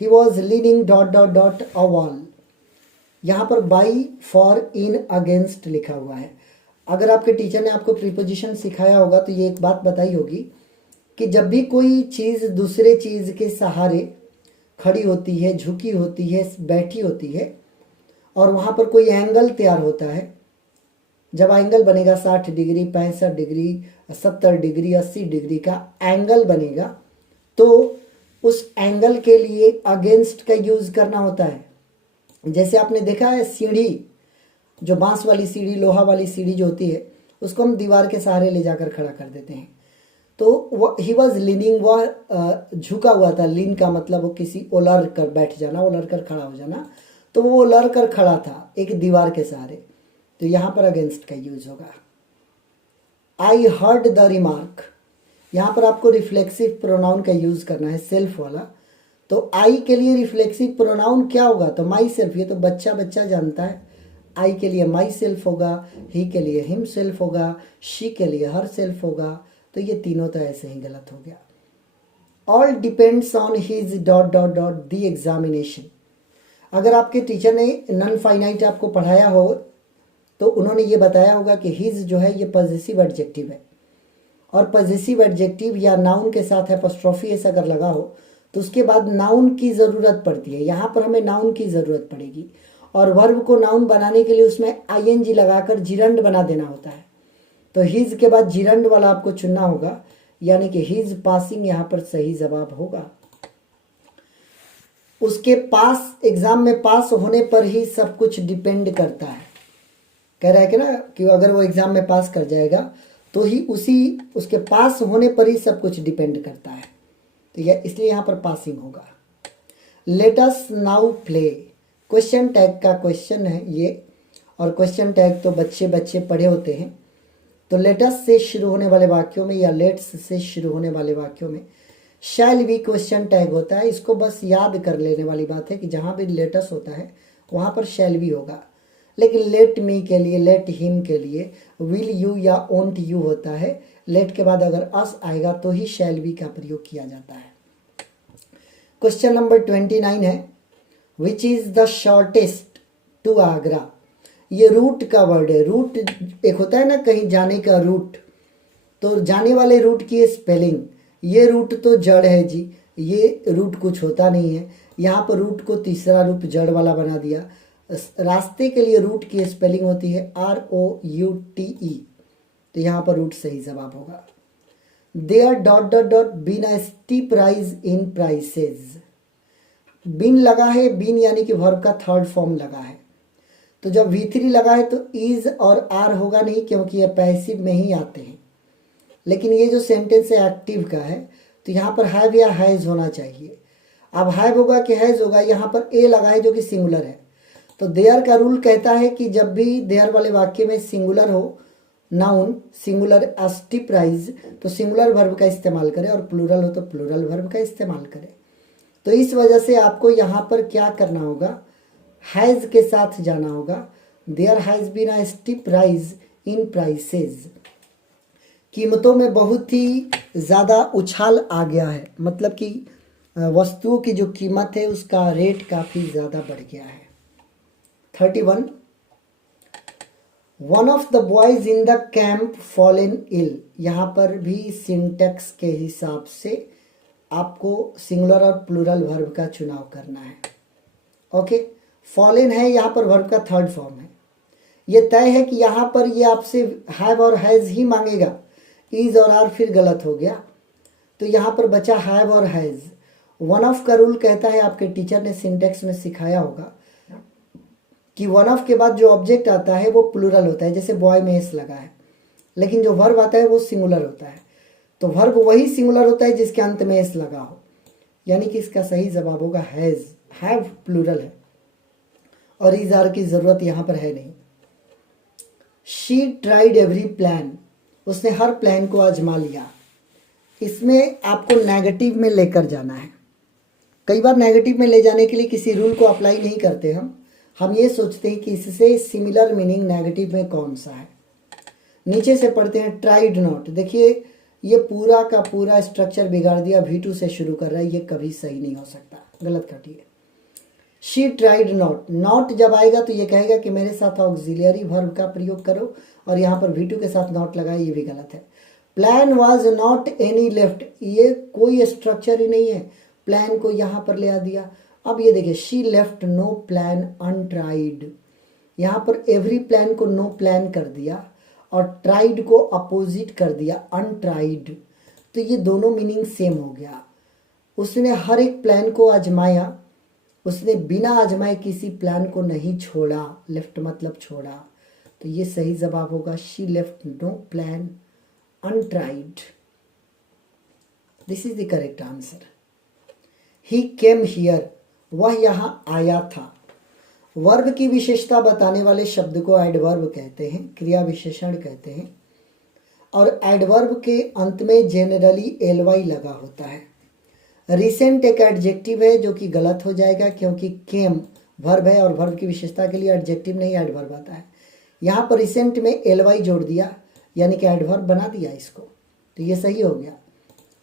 He was leaning dot dot dot a wall, यहाँ पर बाई, फॉर, इन, अगेंस्ट लिखा हुआ है। अगर आपके टीचर ने आपको प्रीपोजिशन सिखाया होगा तो ये एक बात बताई होगी कि जब भी कोई चीज़ दूसरे चीज़ के सहारे खड़ी होती है, झुकी होती है, बैठी होती है और वहाँ पर कोई एंगल तैयार होता है, जब एंगल बनेगा 60 डिग्री, 65 डिग्री, 70 डिग्री, 80 डिग्री का एंगल बनेगा, तो उस एंगल के लिए अगेंस्ट का यूज़ करना होता है। जैसे आपने देखा है सीढ़ी, जो बांस वाली सीढ़ी, लोहा वाली सीढ़ी जो होती है, उसको हम दीवार के सहारे ले जाकर खड़ा कर देते हैं। तो ही वॉज लीनिंग, वह झुका हुआ था। लीन का मतलब वो किसी उलर कर बैठ जाना, उलर कर खड़ा हो जाना, तो वो उलर कर खड़ा था एक दीवार के सहारे, तो यहाँ पर अगेंस्ट का यूज होगा। आई हर्ड द रिमार्क, यहाँ पर आपको रिफ्लेक्सिव प्रोनाउन का यूज करना है, सेल्फ वाला। तो आई के लिए रिफ्लेक्सिव प्रोनाउन क्या होगा, तो माई सेल्फ, ये तो बच्चा बच्चा जानता है। आई के लिए माई सेल्फ होगा, ही के लिए हिम सेल्फ होगा, शी के लिए हर सेल्फ होगा। तो ये तीनों तो ऐसे ही गलत हो गया। All depends on his dot dot dot the examination. अगर आपके टीचर ने नॉन फाइनाइट आपको पढ़ाया हो तो उन्होंने ये बताया होगा कि हिज जो है ये पॉजेसिव एडजेक्टिव है, और पॉजेसिव एडजेक्टिव या नाउन के साथ एपोस्ट्रोफी ऐसा अगर लगा हो तो उसके बाद नाउन की ज़रूरत पड़ती है। यहाँ पर हमें नाउन की ज़रूरत पड़ेगी, और वर्ब को नाउन बनाने के लिए उसमें आईएनजी लगाकर जिरंड बना देना होता है। तो हिज के बाद जिरंड वाला आपको चुनना होगा, यानी कि हिज पासिंग यहाँ पर सही जवाब होगा। उसके पास, एग्जाम में पास होने पर ही सब कुछ डिपेंड करता है। कह रहा है कि ना कि अगर वो एग्जाम में पास कर जाएगा तो ही उसके पास होने पर ही सब कुछ डिपेंड करता है। तो यह इसलिए यहाँ पर पासिंग होगा। Let us now play, question tag का क्वेश्चन है ये, और क्वेश्चन टैग तो बच्चे बच्चे पढ़े होते हैं। तो लेटस से शुरू होने वाले वाक्यों में या लेट्स से शुरू होने वाले वाक्यों में शैल भी क्वेश्चन टैग होता है। इसको बस याद कर लेने वाली बात है कि जहाँ भी लेटस होता है वहाँ पर शैल भी होगा, लेकिन लेट मी के लिए, लेट हिम के लिए विल यू या ओंट यू होता है। लेट के बाद अगर अस आएगा तो ही शैल बी का प्रयोग किया जाता है। क्वेश्चन नंबर 29 है, which is the shortest to Agra. ये रूट का वर्ड है। रूट एक होता है ना कहीं जाने का रूट, तो जाने वाले रूट की स्पेलिंग, ये रूट तो जड़ है जी, ये रूट कुछ होता नहीं है। यहाँ पर रूट को तीसरा रूप जड़ वाला बना दिया। रास्ते के लिए रूट की स्पेलिंग होती है ROUTE, तो यहाँ पर रूट सही जवाब होगा। There dot dot dot been a steep rise in prices. Been लगा है, बीन यानी कि वर्ब का थर्ड फॉर्म लगा है। तो जब V3 लगा है तो इज और आर होगा नहीं, क्योंकि ये पैसिव में ही आते हैं। लेकिन ये जो सेंटेंस है एक्टिव का है, तो यहाँ पर हैव या हैज होना चाहिए। अब हैव होगा कि हैज होगा, यहाँ पर ए लगा है जो कि सिंगुलर है। तो देयर का रूल कहता है कि जब भी देयर वाले वाक्य में सिंगुलर हो, नाउन सिंगुलर स्टीप राइज, तो सिंगुलर वर्ब का इस्तेमाल करें, और प्लूरल हो तो प्लूरल वर्ब का इस्तेमाल करें। तो इस वजह से आपको यहाँ पर क्या करना होगा, हैज़ के साथ जाना होगा। There has been a steep rise in prices. कीमतों में बहुत ही ज़्यादा उछाल आ गया है, मतलब कि वस्तुओं की जो कीमत है उसका रेट काफ़ी ज़्यादा बढ़ गया है। 31, one of the boys in the camp fallen ill. यहाँ पर भी सिंटेक्स के हिसाब से आपको सिंगुलर और प्लूरल वर्ब का चुनाव करना है। ओके, फॉलन है, यहाँ पर वर्ब का थर्ड फॉर्म है। ये तय है कि यहाँ पर ये आपसे हैव और हैज़ ही मांगेगा, इज और आर फिर गलत हो गया। तो यहाँ पर बचा हैव और हैज़। वन ऑफ का रूल कहता है, आपके टीचर ने सिंटेक्स में सिखाया होगा कि वन ऑफ के बाद जो ऑब्जेक्ट आता है वो प्लूरल होता है, जैसे बॉय में एस लगा है, लेकिन जो वर्ब आता है वो सिंगुलर होता है। तो वर्ब वही सिंगुलर होता है जिसके अंत में एस लगा हो, यानी कि इसका सही जवाब होगा हैज़। हैव प्लूरल है और इज आर की ज़रूरत यहाँ पर है नहीं। शी ट्राइड एवरी प्लान, उसने हर प्लान को आजमा लिया। इसमें आपको नेगेटिव में लेकर जाना है। कई बार नेगेटिव में ले जाने के लिए किसी रूल को अप्लाई नहीं करते हम ये सोचते हैं कि इससे सिमिलर मीनिंग नेगेटिव में कौन सा है। नीचे से पढ़ते हैं, ट्राइड नॉट। देखिए ये पूरा का पूरा स्ट्रक्चर बिगाड़ दिया, V2 से शुरू कर रहा है, ये कभी सही नहीं हो सकता, गलत काटिए। शी ट्राइड नॉट, नॉट जब आएगा तो ये कहेगा कि मेरे साथ ऑक्सिलियरी वर्ब का प्रयोग करो, और यहाँ पर V2 के साथ नॉट लगाए, ये भी गलत है। Plan was not any left, ये कोई स्ट्रक्चर ही नहीं है, प्लान को यहाँ पर ले आ दिया। अब ये देखिए, she left no plan untried, यहाँ पर एवरी प्लान को नो प्लान कर दिया और ट्राइड को अपोजिट कर दिया अनट्राइड, तो ये दोनों मीनिंग सेम हो गया। उसने हर एक प्लान को आजमाया, उसने बिना आजमाए किसी प्लान को नहीं छोड़ा। लेफ्ट मतलब छोड़ा, तो ये सही जवाब होगा she left no plan untried. This is the correct answer. He came here, वह यहाँ आया था। वर्ब की विशेषता बताने वाले शब्द को एडवर्ब कहते हैं, क्रिया विशेषण कहते हैं, और एडवर्ब के अंत में जेनरली ly लगा होता है। रिसेंट एक एडजेक्टिव है जो कि गलत हो जाएगा, क्योंकि केम वर्ब है और वर्ब की विशेषता के लिए एडजेक्टिव नहीं एडवर्ब आता है। यहाँ पर रिसेंट में एलवाई जोड़ दिया, यानी कि एडवर्ब बना दिया इसको, तो ये सही हो गया।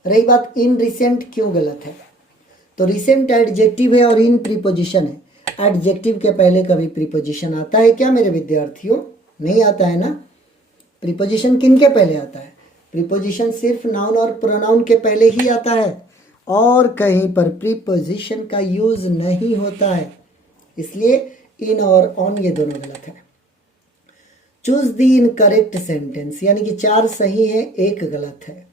रही बात इन रिसेंट क्यों गलत है, तो रिसेंट एडजेक्टिव है और इन प्रीपोजिशन है। एडजेक्टिव के पहले कभी प्रीपोजिशन आता है क्या मेरे विद्यार्थियों? नहीं आता है ना। प्रीपोजिशन किन के पहले आता है? प्रीपोजिशन सिर्फ नाउन और प्रोनाउन के पहले ही आता है, और कहीं पर प्रीपोजिशन का यूज नहीं होता है। इसलिए इन और ऑन ये दोनों गलत है। चूज द इनकरेक्ट सेंटेंस, यानी कि 4 सही है, 1 गलत है।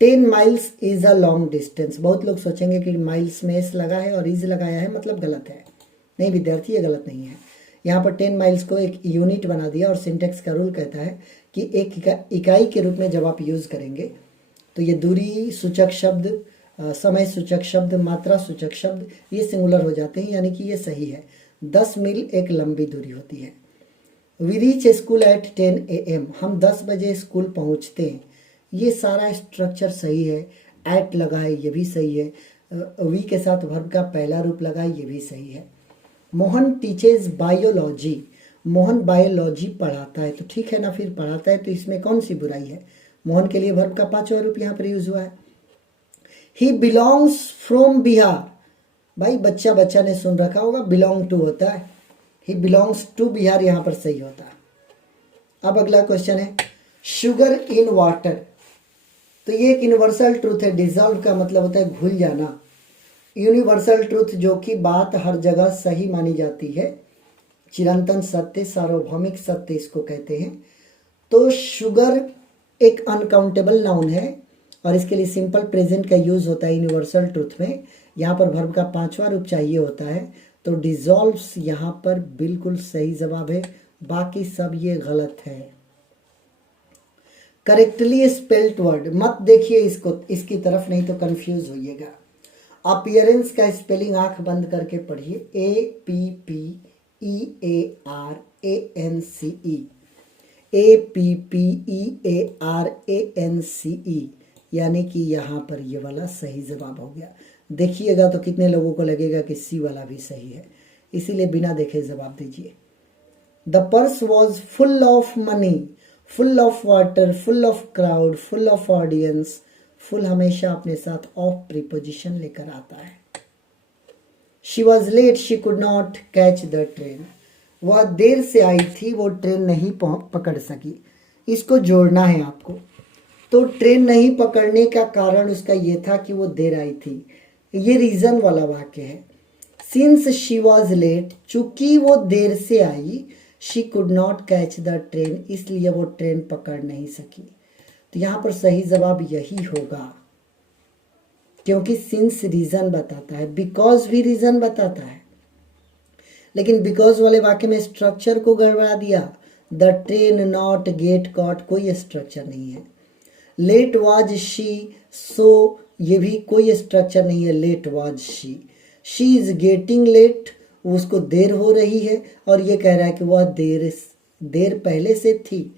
10 miles is a long distance. बहुत लोग सोचेंगे कि माइल्स में एस लगा है और इज लगाया है, मतलब गलत है। नहीं विद्यार्थी, ये गलत नहीं है। यहाँ पर 10 माइल्स को एक यूनिट बना दिया, और सिंटेक्स का रूल कहता है कि एक इकाई के रूप में जब आप यूज करेंगे तो ये दूरी सूचक शब्द, समय सूचक शब्द, मात्रा सूचक शब्द ये सिंगुलर हो जाते हैं, यानी कि ये सही है। 10 मील एक लंबी दूरी होती है। We reach school at 10 AM, हम 10 बजे स्कूल पहुंचते हैं। ये सारा स्ट्रक्चर सही है। एट लगा है, ये भी सही है। वी के साथ वर्ब का पहला रूप लगा है, ये भी सही है। Mohan teaches biology, Mohan biology पढ़ाता है, तो ठीक है ना, फिर पढ़ाता है तो इसमें कौन सी बुराई है। मोहन के लिए वर्ब का 5वां रूप यहाँ पर यूज हुआ है। ही बिलोंग्स फ्रॉम बिहार, भाई बच्चा ने सुन रखा होगा, बिलोंग टू होता है। ही बिलोंग्स टू बिहार यहाँ पर सही होता है। अब अगला क्वेश्चन है शुगर इन वाटर, तो ये एक यूनिवर्सल ट्रूथ है। डिजॉल्व का मतलब होता है घुल जाना। यूनिवर्सल ट्रूथ जो कि बात हर जगह सही मानी जाती है, चिरंतन सत्य, सार्वभौमिक सत्य इसको कहते हैं। तो शुगर एक अनकाउंटेबल नाउन है, और इसके लिए सिंपल प्रेजेंट का यूज होता है यूनिवर्सल ट्रूथ में। यहाँ पर वर्ब का 5वां रूप चाहिए होता है, तो डिजॉल्व्स यहाँ पर बिल्कुल सही जवाब है। बाकी सब ये गलत है। करेक्टली स्पेल्ड वर्ड मत देखिए इसको, इसकी तरफ, नहीं तो कंफ्यूज होइएगा। अपीयरेंस का स्पेलिंग आंख बंद करके पढ़िए, APPEARANCE, APPEARANCE, यानी कि यहाँ पर ये वाला सही जवाब हो गया। देखिएगा तो कितने लोगों को लगेगा कि सी वाला भी सही है, इसीलिए बिना देखे जवाब दीजिए। The purse was full of money, full of water, full of crowd, full of audience. Full हमेशा अपने साथ ऑफ प्रीपोजिशन लेकर आता है। She was late, she could not catch the train, वह देर से आई थी, वो ट्रेन नहीं पकड़ सकी। इसको जोड़ना है आपको। तो ट्रेन नहीं पकड़ने का कारण उसका ये था कि वो देर आई थी, ये रीजन वाला वाक्य है। सिंस शी वॉज लेट, चूंकि वो देर से आई, she could not catch the train, इसलिए वो ट्रेन पकड़ नहीं सकी। तो यहाँ पर सही जवाब यही होगा, क्योंकि सिंस रीजन बताता है, बिकॉज भी रीजन बताता है। लेकिन बिकॉज वाले वाक्य में स्ट्रक्चर को गड़बड़ा दिया। The train not get caught, कोई स्ट्रक्चर नहीं है। लेट वाज शी, सो ये भी कोई स्ट्रक्चर नहीं है। Late was she is getting late, उसको देर हो रही है, और ये कह रहा है कि वह देर पहले से थी।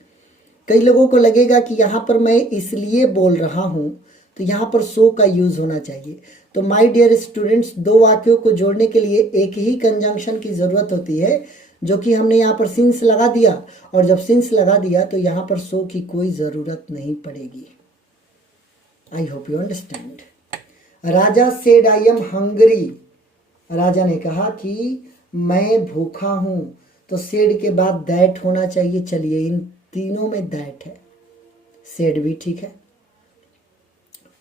कई लोगों को लगेगा कि यहाँ पर मैं इसलिए बोल रहा हूँ, तो यहाँ पर सो का यूज होना चाहिए। तो माय डियर स्टूडेंट्स, 2 वाक्यों को जोड़ने के लिए एक ही कंजंक्शन की जरूरत होती है, जो कि हमने यहाँ पर सिंस लगा दिया, और जब सिंस लगा दिया तो यहाँ पर सो की कोई जरूरत नहीं पड़ेगी। I hope you understand. Raja said I am hungry, Raja ने कहा कि मैं भूखा हूं, तो सेड के बाद दैट होना चाहिए। चलिए इन तीनों में दैट है, सेड भी ठीक है।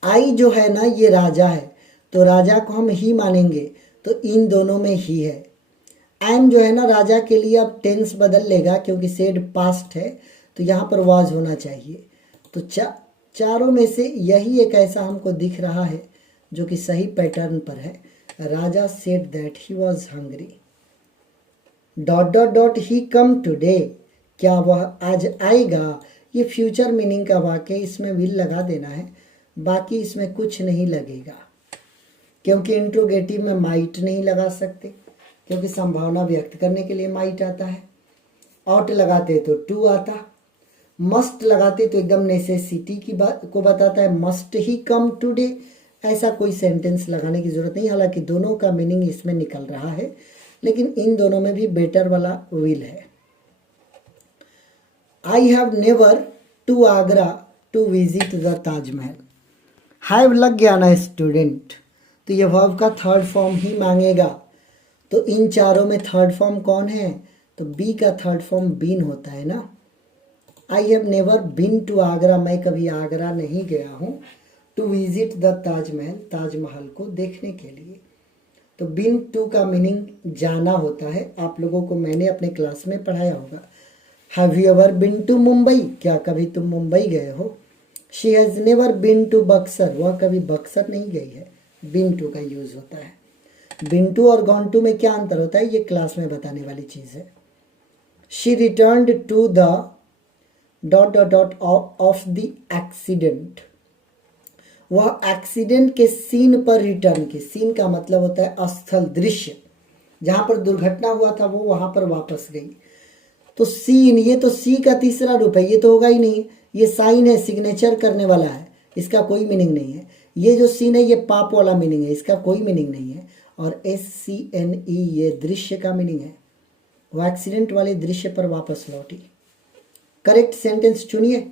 आई जो है ना ये राजा है, तो राजा को हम ही मानेंगे, तो इन दोनों में ही है। एम जो है ना राजा के लिए अब टेंस बदल लेगा, क्योंकि सेड पास्ट है, तो यहाँ पर वाज होना चाहिए। तो चारों में से यही एक ऐसा हमको दिख रहा है जो कि सही पैटर्न पर है। Raja said that he was hungry. Dot dot dot he come today, क्या वह आज आएगा। ये फ्यूचर मीनिंग का वाक्य, इसमें विल लगा देना है, बाकी इसमें कुछ नहीं लगेगा। क्योंकि इंट्रोगेटिव में माइट नहीं लगा सकते, क्योंकि संभावना व्यक्त करने के लिए माइट आता है। ऑट लगाते तो टू आता, मस्ट लगाते तो एकदम नेसेसिटी की बात को बताता है, मस्ट ही कम टुडे। ऐसा कोई सेंटेंस लगाने की ज़रूरत नहीं, हालांकि दोनों का मीनिंग इसमें निकल रहा है, लेकिन इन दोनों में भी बेटर वाला विल है। I have never to Agra to visit the Taj Mahal. Have लग गया ना स्टूडेंट, तो ये वर्ब का थर्ड फॉर्म ही मांगेगा। तो इन चारों में थर्ड फॉर्म कौन है? तो बी का थर्ड फॉर्म बीन होता है ना। I have never been to Agra, मैं कभी आगरा नहीं गया हूँ। To visit the Taj Mahal, Taj Mahal को देखने के लिए। तो बीन टू का मीनिंग जाना होता है, आप लोगों को मैंने अपने क्लास में पढ़ाया होगा। Have you ever been to Mumbai, क्या कभी तुम मुंबई गए हो? She has never been to Buxar, वह कभी बक्सर नहीं गई है। बीन टू का यूज़ होता है। बीन टू और गॉन टू में क्या अंतर होता है, ये क्लास में बताने वाली चीज़ है। She returned to the dot dot dot of the accident, वह एक्सीडेंट के सीन पर रिटर्न की। सीन का मतलब होता है स्थल, दृश्य, जहां पर दुर्घटना हुआ था वो वहां पर वापस गई। तो सीन, ये तो सी का तीसरा रूप है, ये तो होगा ही नहीं। ये साइन है, सिग्नेचर करने वाला है, इसका कोई मीनिंग नहीं है। ये जो सीन है ये पाप वाला मीनिंग है, इसका कोई मीनिंग नहीं है। और SCNE ये दृश्य का मीनिंग है। वो एक्सीडेंट वाले दृश्य पर वापस लौटी। करेक्ट सेंटेंस चुनिए।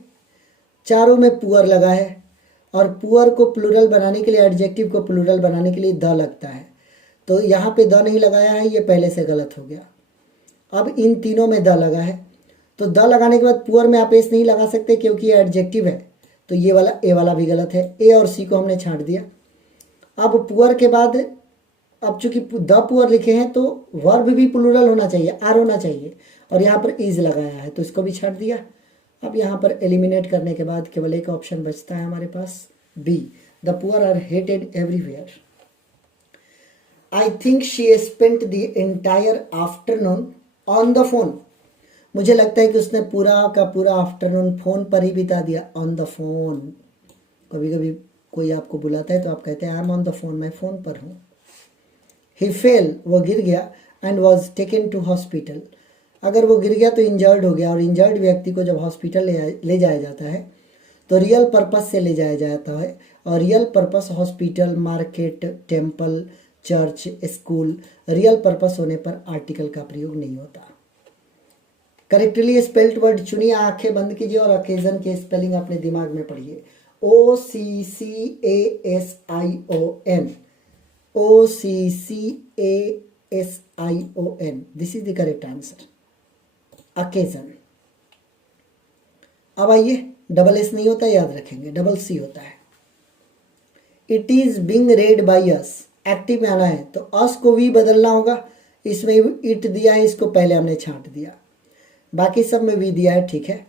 चारों में पुअर लगा है, और पुअर को प्लूरल बनाने के लिए, एडजेक्टिव को प्लूरल बनाने के लिए द लगता है। तो यहाँ पे द नहीं लगाया है, ये पहले से गलत हो गया। अब इन तीनों में द लगा है, तो द लगाने के बाद पुअर में आप एस नहीं लगा सकते क्योंकि ये एडजेक्टिव है। तो ये वाला ए वाला भी गलत है, ए और सी को हमने छांट दिया। अब पुअर के बाद, अब चूंकि द पुअर लिखे हैं तो वर्ब भी प्लूरल होना चाहिए, आर होना चाहिए, और यहाँ पर इज लगाया है तो इसको भी छांट दिया। अब यहाँ पर एलिमिनेट करने के बाद केवल एक ऑप्शन बचता है हमारे पास, B, the poor are hated everywhere. I think she spent the entire afternoon on the phone, मुझे लगता है कि उसने पूरा का पूरा आफ्टरनून फोन पर ही बिता दिया। ऑन द फोन, कभी कभी कोई आपको बुलाता है तो आप कहते हैं I am on the phone, मैं फ़ोन पर हूँ। ही फेल, वो गिर गया, and was taken to hospital, अगर वो गिर गया तो इंजर्ड हो गया, और इंजर्ड व्यक्ति को जब हॉस्पिटल ले जाया जाता है तो रियल पर्पस से ले जाया जाता है, और real purpose hospital, market, temple, church, school, real purpose होने पर आर्टिकल का प्रयोग नहीं होता। करेक्टली स्पेल्ड वर्ड चुनिए, आंखें बंद कीजिए और ओकेजन के स्पेलिंग अपने दिमाग में पढ़िए। OCCASION, OCCASION, this is the correct answer, occasion. अब आइए, डबल एस नहीं होता, याद रखेंगे, डबल सी होता है। It is being red by us, active में आना है तो अस को वी बदलना होगा। इसमें इट दिया है, इसको पहले हमने छांट दिया, बाकी सब में वी दिया है, ठीक है।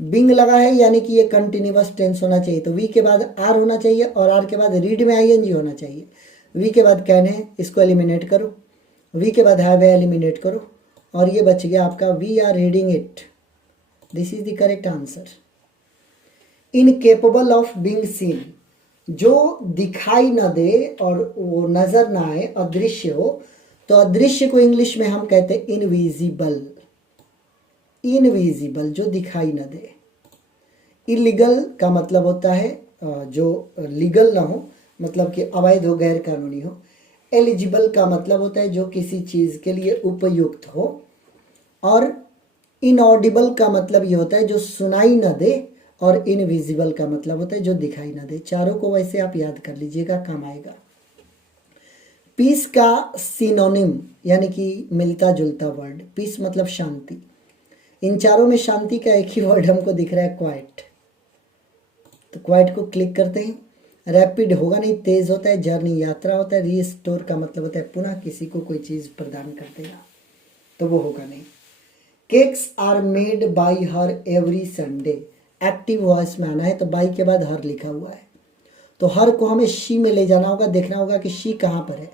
बिंग लगा है यानी कि ये कंटिन्यूअस टेंस होना चाहिए, तो वी के बाद आर होना चाहिए, और आर के बाद रीड में ING होना चाहिए। वी के बाद कैन है, इसको एलिमिनेट करो, वी के बाद हैव है, एलिमिनेट करो, और ये बच गया आपका we are reading it, this is the correct answer. Incapable of being seen, जो दिखाई न दे और वो नजर ना आए, अदृश्य हो, तो अदृश्य को इंग्लिश में हम कहते हैं इनविजिबल। इनविजिबल, जो दिखाई न दे। इलीगल का मतलब होता है जो लीगल ना हो, मतलब कि अवैध हो, गैर कानूनी हो। एलिजिबल का मतलब होता है जो किसी चीज़ के लिए उपयुक्त हो, और इनऑडिबल का मतलब ये होता है जो सुनाई न दे, और इनविजिबल का मतलब होता है जो दिखाई न दे। चारों को वैसे आप याद कर लीजिएगा, काम आएगा। पीस का सिनोनिम यानी कि मिलता जुलता वर्ड, पीस मतलब शांति। इन चारों में शांति का एक ही वर्ड हमको दिख रहा है, क्वाइट। तो क्वाइट को क्लिक करते हैं। रैपिड होगा नहीं, तेज होता है। जर्नी यात्रा होता है। रीस्टोर का मतलब होता है पुनः किसी को कोई चीज़ प्रदान कर देना, तो वो होगा नहीं। Cakes are made by her every Sunday, active voice में आना है तो बाई के बाद हर लिखा हुआ है, तो हर को हमें शी में ले जाना होगा, देखना होगा कि शी कहाँ पर है।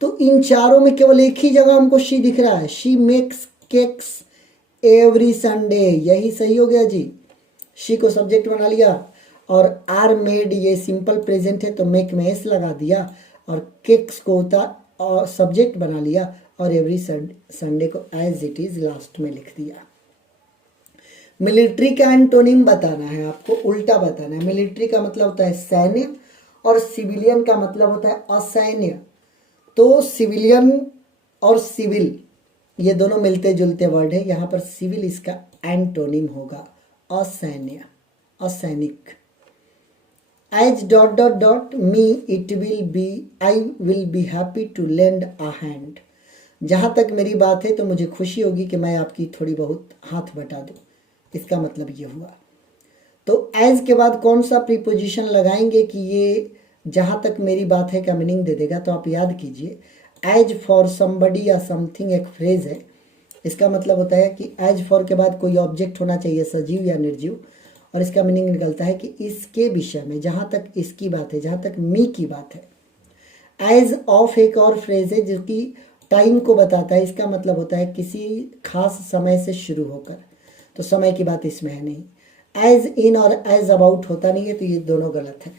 तो इन चारों में केवल एक ही जगह हमको शी दिख रहा है, she makes cakes every Sunday, यही सही हो गया जी। शी को सब्जेक्ट बना लिया, और आर मेड ये सिंपल प्रेजेंट है तो मेक में एस लगा दिया, और केक्स को और सब्जेक्ट बना लिया, और एवरी संडे को एज इट इज लास्ट में लिख दिया। मिलिट्री का एंटोनिम बताना है आपको, उल्टा बताना है। मिलिट्री का मतलब होता है सैन्य, और सिविलियन का मतलब होता है असैन्य। तो सिविलियन और सिविल ये दोनों मिलते जुलते वर्ड है। यहाँ पर सिविल इसका एंटोनिम होगा असैन्य, असैनिक। As dot dot dot me it will be, I will be happy to lend a hand. जहाँ तक मेरी बात है तो मुझे खुशी होगी कि मैं आपकी थोड़ी बहुत हाथ बटा दूँ, इसका मतलब ये हुआ। तो एज के बाद कौन सा प्रीपोजिशन लगाएंगे कि ये जहाँ तक मेरी बात है का मीनिंग दे देगा। तो आप याद कीजिए, एज फॉर समबडी या समथिंग एक फ्रेज है। इसका मतलब होता है कि एज फॉर के बाद कोई ऑब्जेक्ट होना चाहिए, सजीव या निर्जीव, और इसका मीनिंग निकलता है कि इसके विषय में, जहाँ तक इसकी बात है, जहाँ तक मी की बात है। एज ऑफ एक और फ्रेज है जो कि टाइम को बताता है। इसका मतलब होता है किसी खास समय से शुरू होकर, तो समय की बात इसमें है नहीं। एज इन और एज अबाउट होता नहीं है, तो ये दोनों गलत है।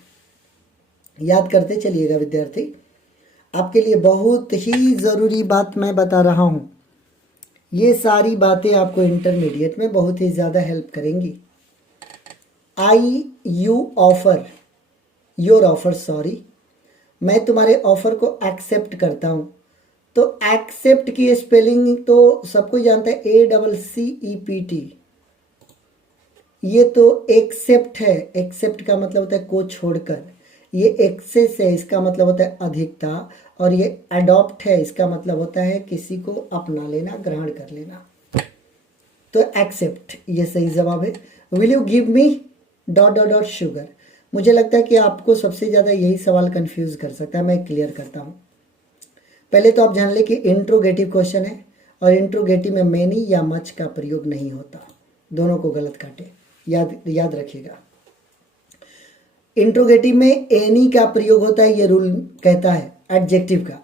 याद करते चलिएगा विद्यार्थी, आपके लिए बहुत ही ज़रूरी बात मैं बता रहा हूँ। ये सारी बातें आपको इंटरमीडिएट में बहुत ही ज़्यादा हेल्प करेंगी। I you offer, your offer, sorry, मैं तुम्हारे ऑफर को एक्सेप्ट करता हूँ। तो एक्सेप्ट की स्पेलिंग तो सबको जानता है, ACCEPT। ये तो एक्सेप्ट है, एक्सेप्ट का मतलब होता है को छोड़कर। ये एक्सेस है, इसका मतलब होता है अधिकता। और ये अडॉप्ट है, इसका मतलब होता है किसी को अपना लेना, ग्रहण कर लेना। तो एक्सेप्ट ये सही जवाब है। Will you give me dot dot dot sugar. मुझे लगता है कि आपको सबसे ज़्यादा यही सवाल कंफ्यूज कर सकता है, मैं क्लियर करता हूँ। पहले तो आप जान ले कि इंट्रोगेटिव क्वेश्चन है, और इंट्रोगेटिव में मैनी या मच का प्रयोग नहीं होता, दोनों को गलत काटे, याद रखिएगा। इंट्रोगेटिव में एनी का प्रयोग होता है, ये रूल कहता है एडजेक्टिव का,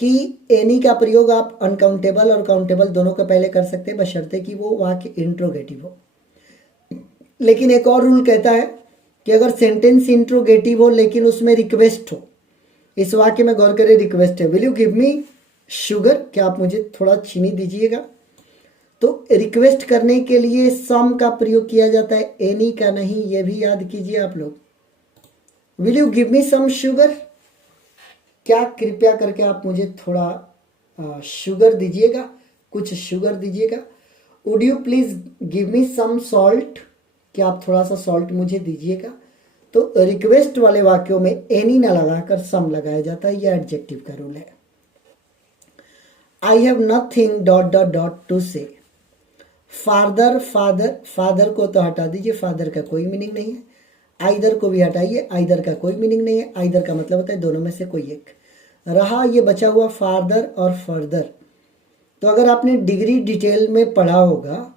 कि एनी का प्रयोग आप अनकाउंटेबल और काउंटेबल दोनों के पहले कर सकते हैं, बशर्ते कि वो वाक्य इंट्रोगेटिव हो। लेकिन एक और रूल कहता है कि अगर सेंटेंस इंट्रोगेटिव हो लेकिन उसमें रिक्वेस्ट हो, इस वाक्य में गौर करें, रिक्वेस्ट है, will you give me sugar, क्या आप मुझे थोड़ा चीनी दीजिएगा। तो रिक्वेस्ट करने के लिए सम का प्रयोग किया जाता है, एनी का नहीं, ये भी याद कीजिए आप लोग। Will you give me some sugar, क्या कृपया करके आप मुझे थोड़ा शुगर दीजिएगा, कुछ शुगर दीजिएगा। Would you please give me some salt, क्या आप थोड़ा सा सॉल्ट मुझे दीजिएगा। तो रिक्वेस्ट वाले वाक्यों में एनी ना लगाकर सम लगाया जाता है, यह एडजेक्टिव का रूल है। I have nothing dot dot dot to से। फादर, फादर, फादर को तो हटा दीजिए, फादर का कोई मीनिंग नहीं है। आइदर को भी हटाइए, आइदर का कोई मीनिंग नहीं है। आइदर का मतलब होता है दोनों में से कोई एक। रहा ये बचा हुआ फादर और फर्दर। तो अगर आपने डिग्री डिटेल में पढ़ा होगा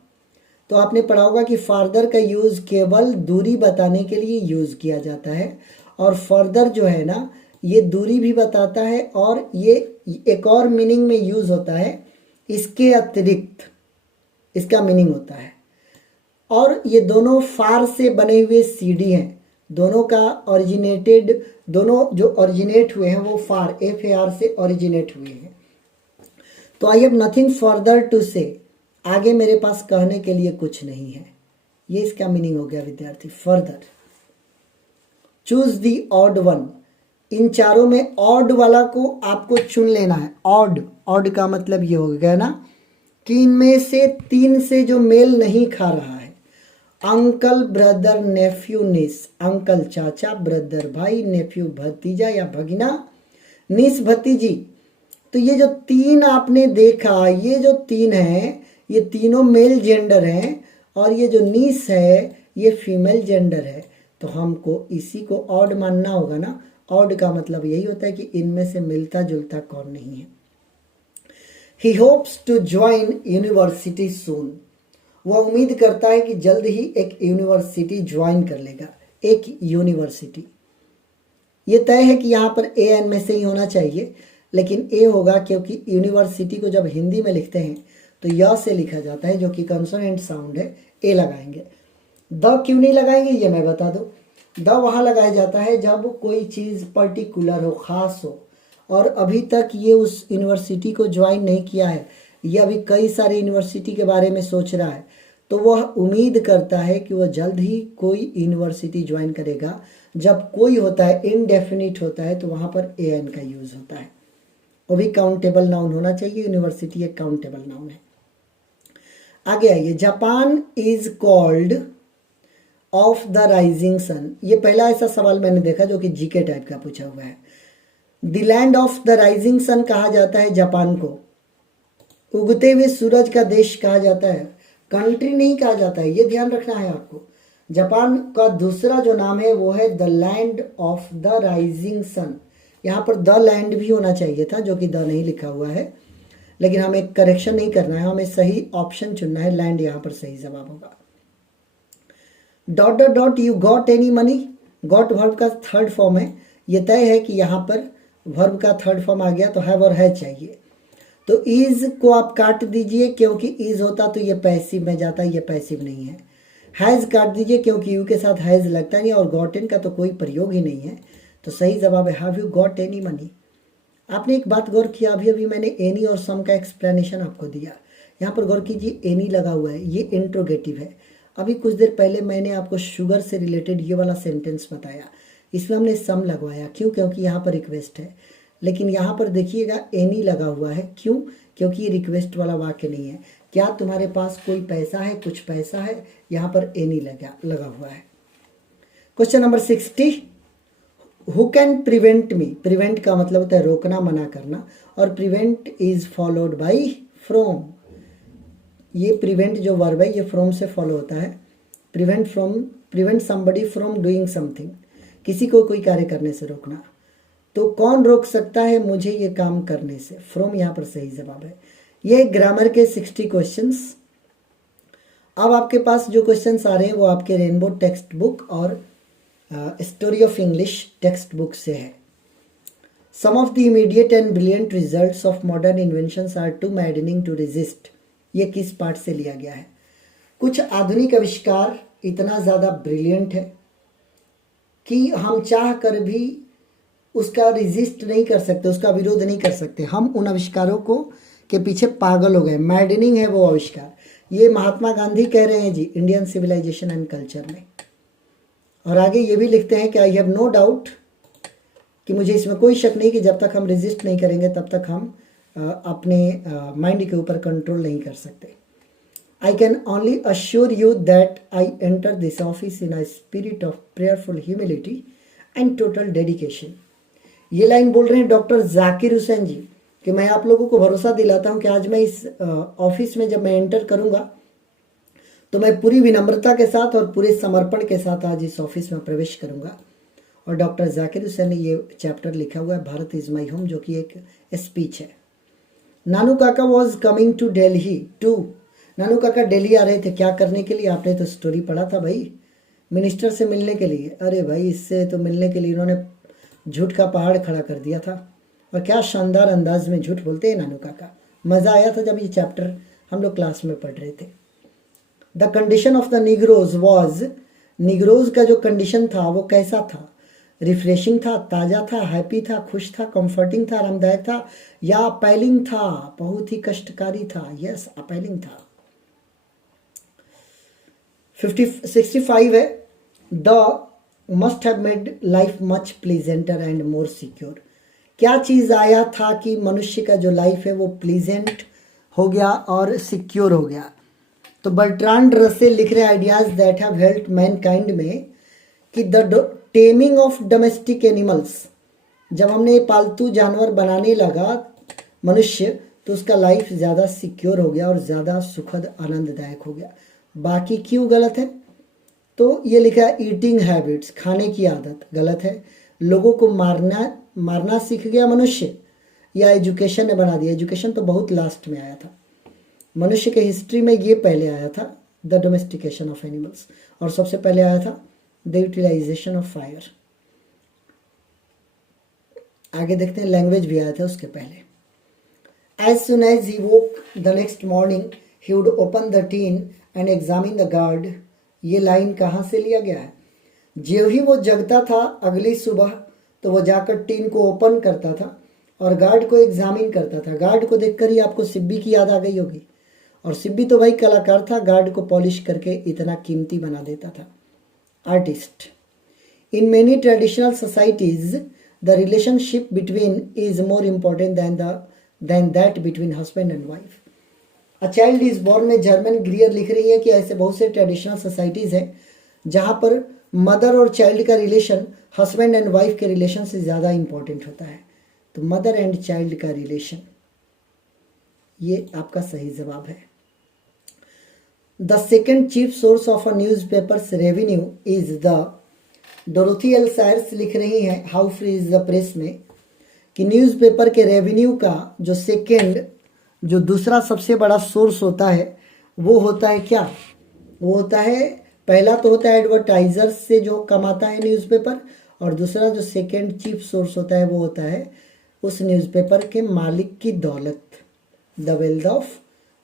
तो आपने पढ़ा होगा कि फादर का यूज़ केवल दूरी बताने के लिए यूज़ किया जाता है, और फर्दर जो है ना, ये दूरी भी बताता है, और ये एक और मीनिंग में यूज़ होता है, इसके अतिरिक्त इसका मीनिंग होता है। और ये दोनों फार से बने हुए सीडी हैं, दोनों का ओरिजिनेटेड, दोनों जो ओरिजिनेट हुए हैं वो फार, FAR से ओरिजिनेट हुए हैं। तो I have nothing further to say, आगे मेरे पास कहने के लिए कुछ नहीं है, ये इसका मीनिंग हो गया विद्यार्थी, further. Choose the odd one, इन चारों में ऑड वाला को आपको चुन लेना है। ऑड, ऑड का मतलब ये हो गया ना कि इनमें से तीन से जो मेल नहीं खा रहा है, अंकल, ब्रदर, नेफ्यू, निस। अंकल चाचा, ब्रदर भाई, नेफ्यू भतीजा या भगिना, निस भतीजी। तो ये जो तीन आपने देखा, ये जो तीन हैं, ये तीनों मेल जेंडर हैं, और ये जो निस है ये फीमेल जेंडर है। तो हमको इसी को ऑड मानना होगा ना। ऑड का मतलब यही होता है कि इनमें से मिलता जुलता कौन नहीं है। ही होप्स टू ज्वाइन यूनिवर्सिटी सून, वह उम्मीद करता है कि जल्द ही एक यूनिवर्सिटी ज्वाइन कर लेगा। एक यूनिवर्सिटी, ये तय है कि यहाँ पर AN में से ही होना चाहिए, लेकिन A होगा क्योंकि यूनिवर्सिटी को जब हिंदी में लिखते हैं तो य से लिखा जाता है, जो कि कंसोनेंट साउंड है, A लगाएंगे। द क्यों नहीं लगाएंगे ये मैं बता दूं। द वहाँ लगाया जाता है जब कोई चीज़ पर्टिकुलर हो, ख़ास हो, और अभी तक ये उस यूनिवर्सिटी को ज्वाइन नहीं किया है, ये अभी कई सारे यूनिवर्सिटी के बारे में सोच रहा है, तो वह उम्मीद करता है कि वह जल्द ही कोई यूनिवर्सिटी ज्वाइन करेगा। जब कोई होता है इनडेफिनिट होता है तो वहाँ पर एन का यूज़ होता है, वो भी काउंटेबल नाउन होना चाहिए। यूनिवर्सिटी एक काउंटेबल नाउन है। आगे आइए, Japan is called of the rising sun. ये पहला ऐसा सवाल मैंने देखा जो कि जीके टाइप का पूछा हुआ है। The land of the rising sun कहा जाता है जापान को। उगते हुए सूरज का देश कहा जाता है, कंट्री नहीं कहा जाता है, ये ध्यान रखना है आपको। जापान का दूसरा जो नाम है वो है the land of the rising sun. यहाँ पर द लैंड भी होना चाहिए था, जो कि द नहीं लिखा हुआ है, लेकिन हमें करेक्शन नहीं करना है, हमें सही ऑप्शन चुनना है। लैंड यहाँ पर सही जवाब होगा। Dot dot dot you got any money. Got verb का थर्ड फॉर्म है। ये तय है कि यहाँ पर वर्ब का थर्ड फॉर्म आ गया तो हैव और है चाहिए। तो इज को आप काट दीजिए, क्योंकि इज होता तो ये पैसिव में जाता, ये पैसिव नहीं है। हैज़ काट दीजिए क्योंकि यू के साथ हैज़ लगता नहीं, और गॉट इन का तो कोई प्रयोग ही नहीं है। तो सही जवाब है have you got any money. आपने एक बात गौर किया, अभी अभी मैंने एनी और सम का एक्सप्लेनेशन आपको दिया। यहाँ पर गौर कीजिए, एनी लगा हुआ है, ये इंट्रोगेटिव है। अभी कुछ देर पहले मैंने आपको शुगर से रिलेटेड ये वाला सेंटेंस बताया, इसमें हमने सम लगवाया। क्यों? क्योंकि यहाँ पर रिक्वेस्ट है। लेकिन यहाँ पर देखिएगा एनी लगा हुआ है। क्यों? क्योंकि ये रिक्वेस्ट वाला वाक्य नहीं है। क्या तुम्हारे पास कोई पैसा है, कुछ पैसा है, यहाँ पर एनी लगा हुआ है। Question number 60, who can prevent me. Prevent का मतलब होता है रोकना, मना करना, और prevent is followed by from. ये प्रिवेंट जो वर्ब है ये फ्रॉम से फॉलो होता है। Prevent somebody from doing something, किसी को कोई कार्य करने से रोकना। तो कौन रोक सकता है मुझे ये काम करने से? फ्रॉम यहाँ पर सही जवाब है। ये ग्रामर के 60 क्वेश्चंस। अब आपके पास जो क्वेश्चंस आ रहे हैं वो आपके रेनबो टेक्स्ट बुक और story of English text book से है। Some of the immediate and brilliant results of modern inventions are too maddening to resist. ये किस पार्ट से लिया गया है? कुछ आधुनिक आविष्कार इतना ज़्यादा ब्रिलियंट है कि हम चाह कर भी उसका रिजिस्ट नहीं कर सकते, उसका विरोध नहीं कर सकते। हम उन आविष्कारों को के पीछे पागल हो गए। मैडनिंग है वो आविष्कार। ये महात्मा गांधी कह रहे हैं जी इंडियन सिविलाइजेशन एंड कल्चर में। और आगे ये भी लिखते हैं कि आई हैव नो डाउट, कि मुझे इसमें कोई शक नहीं कि जब तक हम रेजिस्ट नहीं करेंगे तब तक हम अपने माइंड के ऊपर कंट्रोल नहीं कर सकते। I can only assure you that I enter this office in a spirit of prayerful humility and total dedication. ये लाइन बोल रहे हैं डॉक्टर जाकिर हुसैन जी, कि मैं आप लोगों को भरोसा दिलाता हूं कि आज मैं इस ऑफिस में जब मैं एंटर करूंगा तो मैं पूरी विनम्रता के साथ और पूरे समर्पण के साथ आज इस ऑफिस में प्रवेश करूंगा। और डॉक्टर जाकिर हुसैन ने ये चैप्टर लिखा हुआ है भारत इज माई होम, जो कि एक स्पीच है। Nanu Kaka was coming to Delhi too. Nanu Kaka Delhi आ रहे थे क्या करने के लिए? आपने तो स्टोरी पढ़ा था भाई, मिनिस्टर से मिलने के लिए। अरे भाई, इससे तो मिलने के लिए इन्होंने झूठ का पहाड़ खड़ा कर दिया था। और क्या शानदार अंदाज में झूठ बोलते हैं नानू काका। मज़ा आया था जब ये चैप्टर हम लोग क्लास में पढ़ रहे थे। The condition of the Negroes was, Negroes का जो कंडीशन था वो कैसा था? रिफ्रेशिंग था, ताज़ा था, हैप्पी था, खुश था, कंफर्टिंग था, आरामदायक था, या अपैलिंग था, बहुत ही कष्टकारी था? यस, अपैलिंग था। 65 है, the must have made life much pleasanter and more secure. क्या चीज़ आया था कि मनुष्य का जो लाइफ है वो प्लीजेंट हो गया और सिक्योर हो गया? तो बर्ट्रांड रसेल लिख रहे ideas that have helped Mankind में कि the taming of domestic animals, जब हमने पालतू जानवर बनाने लगा मनुष्य, तो उसका लाइफ ज़्यादा सिक्योर हो गया और ज़्यादा सुखद आनंददायक हो गया। बाकी क्यों गलत है? तो ये लिखा है ईटिंग हैबिट्स, खाने की आदत गलत है। लोगों को मारना सीख गया मनुष्य, या एजुकेशन ने बना दिया? एजुकेशन तो बहुत लास्ट में आया था, मनुष्य के हिस्ट्री में ये पहले आया था, द डोमेस्टिकेशन ऑफ एनिमल्स, और सबसे पहले आया था द यूटिलाइजेशन ऑफ फायर। आगे देखते हैं, लैंग्वेज भी आया था उसके पहले। As soon as he woke the next morning he would open the tin and examine the guard. ये लाइन कहाँ से लिया गया है? जो ही वो जगता था अगली सुबह तो वो जाकर टीन को ओपन करता था और गार्ड को एग्जामिन करता था। गार्ड को देखकर ही आपको सिब्बी की याद आ गई होगी। और सिब्बी तो भाई कलाकार था, गार्ड को पॉलिश करके इतना कीमती बना देता था। Artist. In many traditional societies the relationship between is more important then that between husband and wife. A child is born में जर्मन ग्रियर लिख रही है कि ऐसे बहुत से ट्रेडिशनल सोसाइटीज़ हैं जहाँ पर मदर और चाइल्ड का रिलेशन हस्बैंड एंड वाइफ के रिलेशन से ज़्यादा इंपॉर्टेंट होता है। तो मदर एंड चाइल्ड का रिलेशन, ये आपका सही जवाब है। The second chief source of a news papers revenue is the, Dorothy L सायर्स लिख रही हैं how free is the press में कि न्यूज़पेपर के रेवेन्यू का जो दूसरा सबसे बड़ा सोर्स होता है वो होता है क्या? वो होता है, पहला तो होता है एडवर्टाइजर्स से जो कमाता है न्यूज़पेपर, और दूसरा जो सेकेंड चीफ सोर्स होता है वो होता है उस न्यूज़पेपर के मालिक की दौलत, the wealth of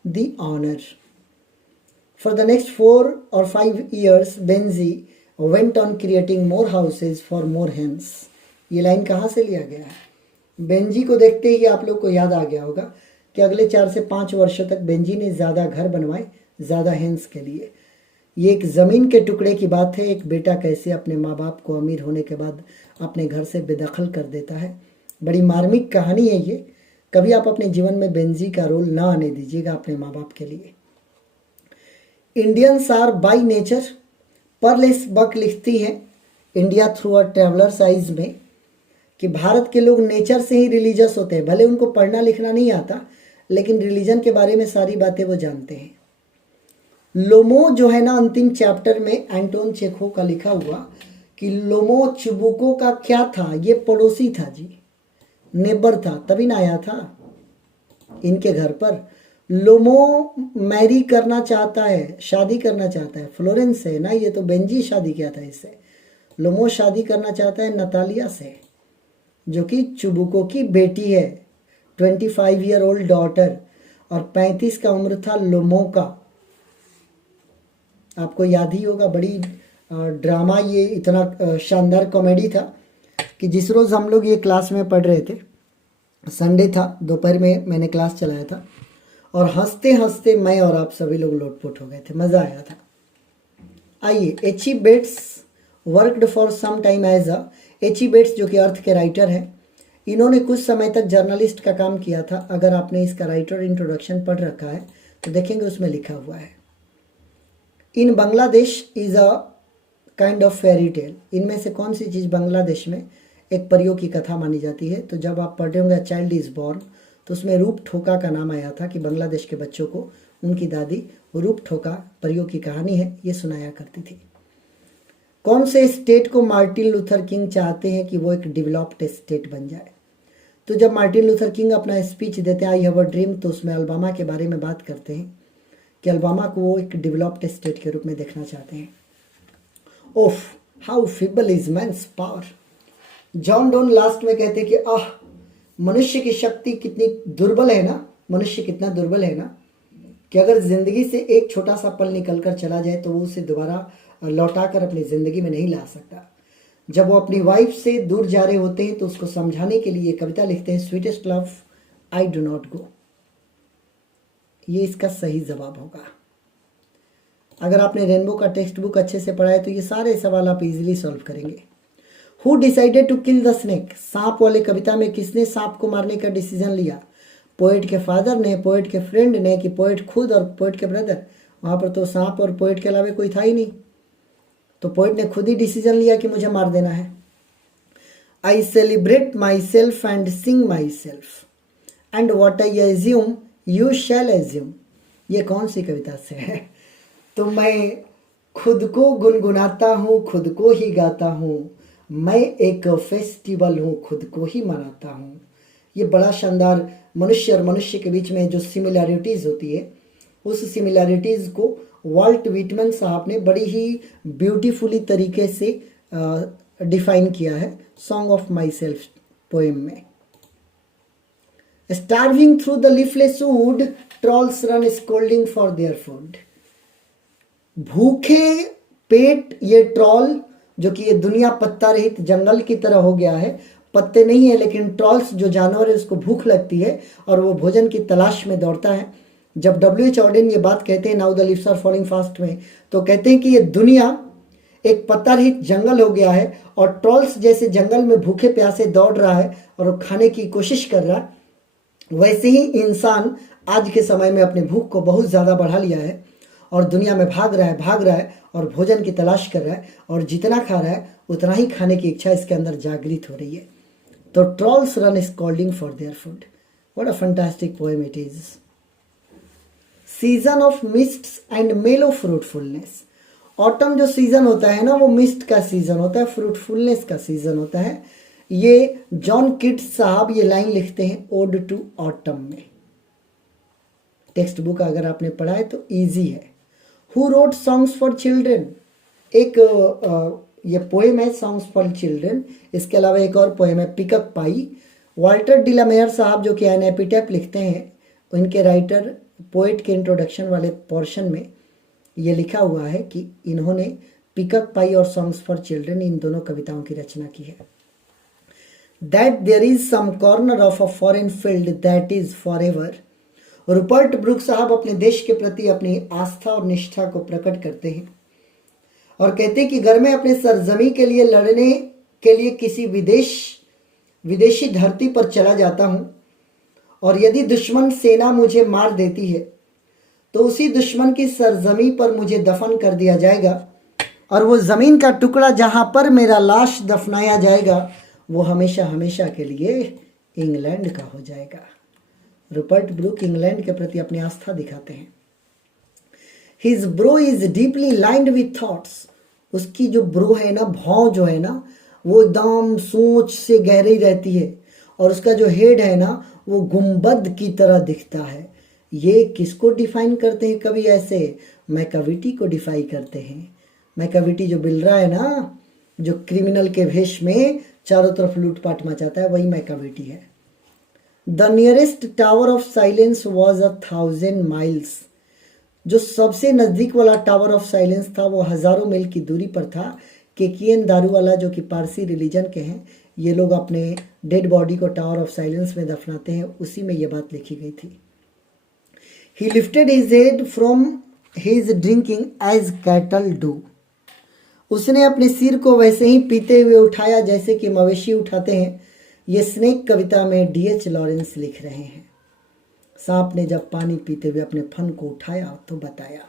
the owner. For the next 4 or 5 years Benjy went on creating more houses for more hens. ये लाइन कहाँ से लिया गया है? बेंजी को देखते ही आप लोग को याद आ गया होगा कि अगले 4 से 5 वर्षों तक बेंजी ने ज़्यादा घर बनवाए ज़्यादा हेंस के लिए। ये एक ज़मीन के टुकड़े की बात है, एक बेटा कैसे अपने माँ बाप को अमीर होने के बाद अपने घर से बेदखल कर देता है। बड़ी मार्मिक कहानी है ये। कभी आप अपने जीवन में बेंजी का रोल ना आने दीजिएगा अपने माँ बाप के लिए। इंडियंस आर बाई नेचर, परलेस बक लिखती है India through a travellers eyes में कि भारत के लोग नेचर से ही रिलीजियस होते हैं। भले उनको पढ़ना लिखना नहीं आता, लेकिन रिलीजन के बारे में सारी बातें वो जानते हैं। लोमो जो है ना, अंतिम चैप्टर में एंटोन चेखो का लिखा हुआ कि लोमो चुबुको का क्या था? ये पड़ोसी था जी, नेबर था, तभी ना आया था इनके घर पर। लोमो मैरी करना चाहता है, शादी करना चाहता है, फ्लोरेंस से ना, ये तो बेंजी शादी किया था इससे। लोमो शादी करना चाहता है नतालिया से, जो कि चुबुको की बेटी है, 25 ईयर ओल्ड डॉटर, और 35 का उम्र था लोमो का। आपको याद ही होगा, बड़ी ड्रामा, ये इतना शानदार कॉमेडी था कि जिस रोज़ हम लोग ये क्लास में पढ़ रहे थे, संडे था, दोपहर में मैंने क्लास चलाया था, और हंसते हंसते मैं और आप सभी लोग लोटपोट हो गए थे, मज़ा आया था। आइए, H E. Bates worked for some time as a, H E. Bates जो कि अर्थ के राइटर हैं, इन्होंने कुछ समय तक जर्नलिस्ट का काम किया था। अगर आपने इसका राइटर इंट्रोडक्शन पढ़ रखा है तो देखेंगे उसमें लिखा हुआ है, in Bangladesh is a kind of fairy tale. इनमें से कौन सी चीज़ बांग्लादेश में एक परियों की कथा मानी जाती है? तो जब आप पढ़े होंगे चाइल्ड इज बॉर्न, तो उसमें रूप ठोका का नाम आया था कि बांग्लादेश के बच्चों को उनकी दादी रूप ठोका, परियों की कहानी है, ये सुनाया करती थी। कौन से स्टेट को मार्टिन लूथर किंग चाहते हैं कि वो एक डेवलप्ड स्टेट बन जाए? तो जब मार्टिन लूथर किंग अपना स्पीच देते हैं आई हैव अ ड्रीम, तो उसमें अलबामा के बारे में बात करते हैं कि अलबामा को वो एक डेवलप्ड स्टेट के रूप में देखना चाहते हैं। Of how feeble is man's power. John Donne last में कहते हैं कि मनुष्य की शक्ति कितनी दुर्बल है ना, मनुष्य कितना दुर्बल है ना, कि अगर ज़िंदगी से एक छोटा सा पल निकल कर चला जाए तो वो उसे दोबारा लौटा कर अपनी ज़िंदगी में नहीं ला सकता। जब वो अपनी वाइफ से दूर जा रहे होते हैं तो उसको समझाने के लिए कविता लिखते हैं, sweetest love I do not go. ये इसका सही जवाब होगा। अगर आपने रेनबो का टेक्स्ट बुक अच्छे से पढ़ा है तो ये सारे सवाल आप इजीली सॉल्व करेंगे। Who decided to kill the snake, सांप वाले कविता में किसने सांप को मारने का डिसीजन लिया? पोएट के फादर ने, पोएट के फ्रेंड ने, कि पोएट खुद और पोएट के ब्रदर? वहाँ पर तो सांप और पोएट के अलावा कोई था ही नहीं, तो पोएट ने खुद ही डिसीजन लिया कि मुझे मार देना है। I celebrate my self and Singh my self and what I assume you shall assume. ये कौन सी कविता से है? तो मैं खुद को गुनगुनाता हूँ, खुद को ही गाता हूँ, मैं एक फेस्टिवल हूँ, खुद को ही मनाता हूँ। ये बड़ा शानदार मनुष्य और मनुष्य के बीच में जो सिमिलैरिटीज़ होती है, उस सिमिलैरिटीज़ को वाल्ट व्हिटमैन साहब ने बड़ी ही ब्यूटीफुली तरीके से डिफाइन किया है song of myself poem में। Starving through the leafless wood, trolls run scolding for their food. भूखे पेट ये ट्रॉल, जो कि ये दुनिया पत्ता रहित जंगल की तरह हो गया है, पत्ते नहीं है लेकिन ट्रॉल्स जो जानवर है उसको भूख लगती है और वो भोजन की तलाश में दौड़ता है। जब W.H. ऑर्डेन ये बात कहते हैं now the leaves are falling fast में, तो कहते हैं कि ये दुनिया एक पत्थररहित जंगल हो गया है और ट्रॉल्स जैसे जंगल में भूखे प्यासे दौड़ रहा है और वो खाने की कोशिश कर रहा है, वैसे ही इंसान आज के समय में अपने भूख को बहुत ज़्यादा बढ़ा लिया है और दुनिया में भाग रहा है और भोजन की तलाश कर रहा है, और जितना खा रहा है उतना ही खाने की इच्छा इसके अंदर जागृत हो रही है। तो trolls run scolding for their food. What a fantastic poem it is. Season of mists and mellow fruitfulness. Autumn जो सीजन होता है ना, वो मिस्ट का सीजन होता है, फ्रूटफुलनेस का सीजन होता है। ये जॉन किट्स साहब ये लाइन लिखते हैं ओड टू ऑटम में। टेक्स्ट बुक अगर आपने पढ़ा है तो इजी है। Who wrote songs for children, एक ये पोएम है सॉन्ग्स फॉर चिल्ड्रन। इसके अलावा एक और पोएम है पिकअप पाई। वाल्टर डिलामेयर साहब जो कि एन एपिटैप लिखते हैं, उनके राइटर पोएट के इंट्रोडक्शन वाले पोर्शन में ये लिखा हुआ है कि इन्होंने पिकअप पाई और सॉन्ग्स फॉर चिल्ड्रन इन दोनों कविताओं की रचना की है। That there is some corner of a foreign field that is forever. Rupert Brooke साहब अपने देश के प्रति अपनी आस्था और निष्ठा को प्रकट करते हैं और कहते हैं कि अगर मैं अपने सरजमी के लिए लड़ने के लिए किसी विदेशी धरती पर चला जाता हूं और यदि दुश्मन सेना मुझे मार देती है तो उसी दुश्मन की सरजमी पर मुझे दफन कर दिया जाएगा और वो ज़मीन का टुकड़ा जहां पर मेरा लाश दफनाया जाएगा वो हमेशा हमेशा के लिए इंग्लैंड का हो जाएगा। रूपर्ट ब्रूक इंग्लैंड के प्रति अपनी आस्था दिखाते हैं। His bro is deeply lined with thoughts. उसकी जो ब्रो है ना, भौं जो है ना, वो एकदम सोच से गहरी रहती है और उसका जो हेड है ना वो गुंबद की तरह दिखता है। ये किसको डिफाइन करते हैं कवि ऐसे? मैकाविटी को डिफाइन करते हैं। मैकाविटी जो बिल रहा है ना, जो क्रिमिनल के वेश में चारों तरफ लूटपाट मचाता है, वही मैकाविटी है। The nearest tower of silence was 1000 miles। जो सबसे नज़दीक वाला टावर ऑफ साइलेंस था वो हज़ारों मील की दूरी पर था। केकियन दारूवाला जो कि पारसी रिलीजन के हैं, ये लोग अपने डेड बॉडी को टावर ऑफ साइलेंस में दफनाते हैं, उसी में ये बात लिखी गई थी। He lifted his head from his drinking as cattle do। उसने अपने सिर को वैसे ही पीते हुए उठाया जैसे कि मवेशी उठाते हैं। ये स्नेक कविता में D.H. लॉरेंस लिख रहे हैं। सांप ने जब पानी पीते हुए अपने फन को उठाया तो बताया।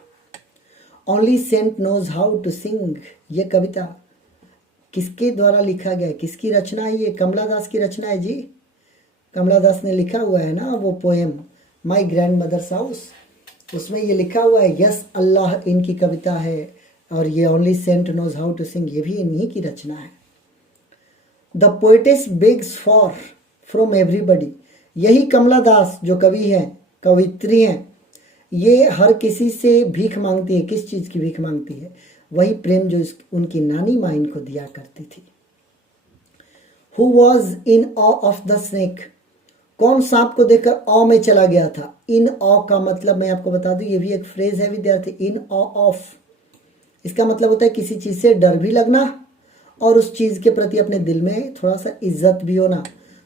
Only saint knows how to sing. ये कविता किसके द्वारा लिखा गया है, किसकी रचना है? ये कमला दास की रचना है जी। कमला दास ने लिखा हुआ है ना वो poem my grandmother's house, उसमें ये लिखा हुआ है यस अल्लाह इनकी कविता है और ये only saint knows how to sing ये भी इन्हीं की रचना है। The poetess begs for from everybody. यही कमला दास जो कवि हैं, कवित्री हैं, ये हर किसी से भीख मांगती है। किस चीज़ की भीख मांगती है? वही प्रेम जो उनकी नानी माँ इनको दिया करती थी। Who was in awe of the snake. कौन सांप को देखकर ऑ में चला गया था? इन ऑ का मतलब मैं आपको बता दूं, ये भी एक फ्रेज है विद्यार्थी। इन ऑ ऑफ, इसका मतलब होता है किसी चीज़ से डर भी लगना और उस चीज़ के प्रति अपने दिल में थोड़ा सा इज्जत भी होना।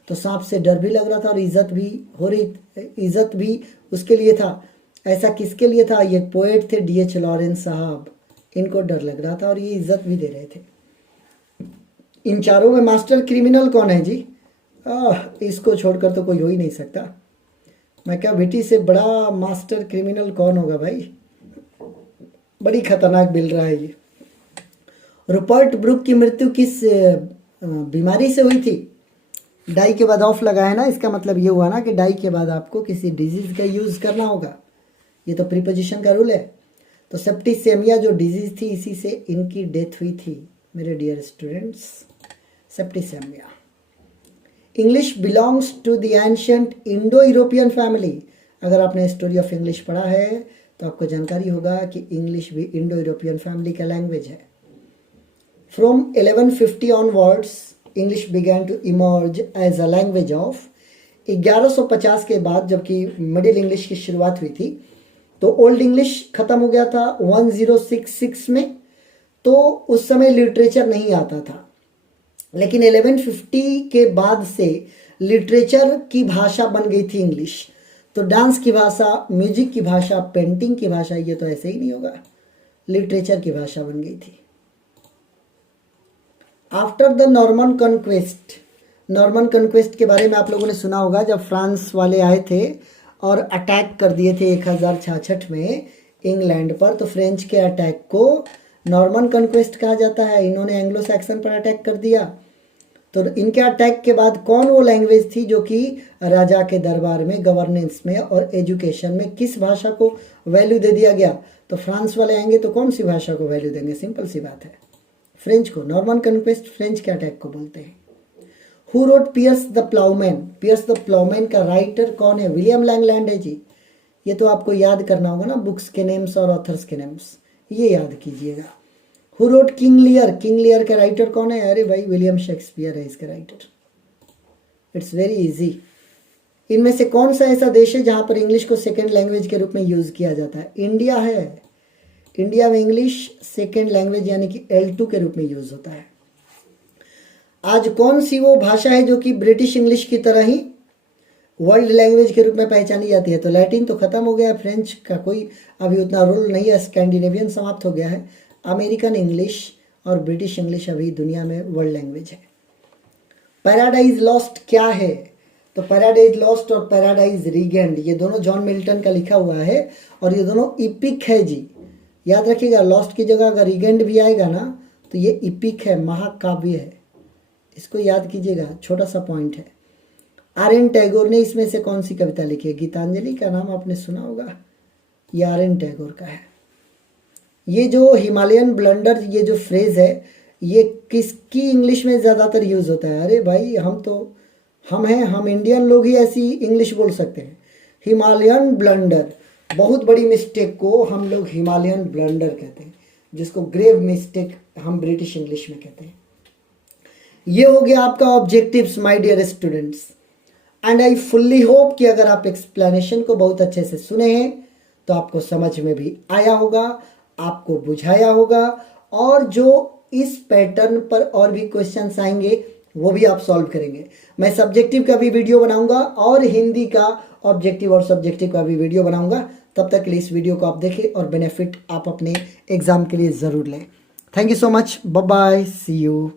तो सांप से डर भी लग रहा था और इज्जत भी हो रही, इज्जत भी उसके लिए था। ऐसा किसके लिए था? ये पोएट थे D.H. लॉरेंस साहब, इनको डर लग रहा था और ये इज्जत भी दे रहे थे। इन चारों में मास्टर क्रिमिनल कौन है जी? इसको छोड़कर तो कोई हो ही नहीं सकता। मैं क्या बेटी से बड़ा मास्टर क्रिमिनल कौन होगा भाई? बड़ी खतरनाक बिल रहा है ये। रूपर्ट ब्रूक की मृत्यु किस बीमारी से हुई थी? डाई के बाद ऑफ लगा है ना, इसका मतलब ये हुआ ना कि डाई के बाद आपको किसी डिजीज का यूज करना होगा। ये तो प्रीपोजिशन का रूल है। तो सेप्टिसेमिया जो डिजीज थी, इसी से इनकी डेथ हुई थी मेरे dear students. Septicaemia. English belongs to the ancient Indo European family. अगर आपने स्टोरी ऑफ इंग्लिश पढ़ा है तो आपको जानकारी होगा कि इंग्लिश भी इंडो यूरोपियन फैमिली का लैंग्वेज है। From 1150 onwards English began to emerge as a language of. 1150 के बाद जबकि मिडिल इंग्लिश की शुरुआत हुई थी तो ओल्ड इंग्लिश खत्म हो गया था 1066 में। तो उस समय लिटरेचर नहीं आता था, लेकिन 1150 के बाद से लिटरेचर की भाषा बन गई थी इंग्लिश। तो डांस की भाषा, म्यूजिक की भाषा, पेंटिंग की भाषा, ये तो ऐसे ही नहीं होगा, लिटरेचर की भाषा बन गई थी। After the Norman conquest, Norman conquest के बारे में आप लोगों ने सुना होगा, जब फ्रांस वाले आए थे और अटैक कर दिए थे 1066 में इंग्लैंड पर, तो फ्रेंच के अटैक को नॉर्मन कॉन्क्वेस्ट कहा जाता है। इन्होंने एंग्लो सैक्सन पर अटैक कर दिया। तो इनके अटैक के बाद कौन वो लैंग्वेज थी जो कि राजा के दरबार में, गवर्नेंस में और एजुकेशन में किस भाषा को वैल्यू दे दिया गया? तो फ्रांस वाले आएंगे तो कौन सी भाषा को वैल्यू देंगे? सिंपल सी बात है, फ्रेंच को। नॉर्मन कन्क्वेस्ट फ्रेंच के अटैक को बोलते हैं। Who wrote Piers the Ploughman? Piers the Ploughman का राइटर कौन है? विलियम लैंगलैंड है जी। ये तो आपको याद करना होगा ना, बुक्स के नेम्स और ऑथर्स के नेम्स, ये याद कीजिएगा। Who wrote King Lear? King Lear का राइटर कौन है? अरे भाई, विलियम शेक्सपियर है इसका राइटर। It's very easy. इनमें से कौन सा ऐसा देश है जहां पर इंग्लिश को सेकेंड लैंग्वेज के रूप में यूज किया जाता है? इंडिया है। इंडिया में इंग्लिश सेकेंड लैंग्वेज यानी कि L2 के रूप में यूज होता है। आज कौन सी वो भाषा है जो कि ब्रिटिश इंग्लिश की तरह ही वर्ल्ड लैंग्वेज के रूप में पहचानी जाती है? तो लैटिन तो खत्म हो गया है, फ्रेंच का कोई अभी उतना रोल नहीं है, स्कैंडिनेवियन समाप्त हो गया है। अमेरिकन इंग्लिश और ब्रिटिश इंग्लिश अभी दुनिया में वर्ल्ड लैंग्वेज है। पैराडाइज लॉस्ट क्या है? तो पैराडाइज लॉस्ट और पैराडाइज रीगेंड, ये दोनों जॉन मिल्टन का लिखा हुआ है और ये दोनों इपिक है जी। याद रखिएगा, लॉस्ट की जगह अगर रीगेंड भी आएगा ना तो ये इपिक है, महाकाव्य है, इसको याद कीजिएगा, छोटा सा पॉइंट है। R.N. टैगोर ने इसमें से कौन सी कविता लिखी है? गीतांजलि का नाम आपने सुना होगा, ये R.N. टैगोर का है। ये जो हिमालयन ब्लंडर, ये जो फ्रेज है, ये किसकी इंग्लिश में ज़्यादातर यूज होता है? अरे भाई, हम इंडियन लोग ही ऐसी इंग्लिश बोल सकते हैं। हिमालयन ब्लंडर, बहुत बड़ी मिस्टेक को हम लोग हिमालयन ब्लंडर कहते हैं, जिसको ग्रेव मिस्टेक हम ब्रिटिश इंग्लिश में कहते हैं। ये हो गया आपका objectives my dear students, and I fully hope कि अगर आप एक्सप्लेनेशन को बहुत अच्छे से सुने हैं तो आपको समझ में भी आया होगा, आपको बुझाया होगा, और जो इस पैटर्न पर और भी क्वेश्चंस आएंगे वो भी आप सॉल्व करेंगे। मैं सब्जेक्टिव का भी वीडियो बनाऊंगा और हिंदी का ऑब्जेक्टिव और सब्जेक्टिव का भी वीडियो बनाऊंगा। तब तक के लिए इस वीडियो को आप देखें और बेनिफिट आप अपने एग्जाम के लिए ज़रूर लें। Thank you so much, bye bye, see you.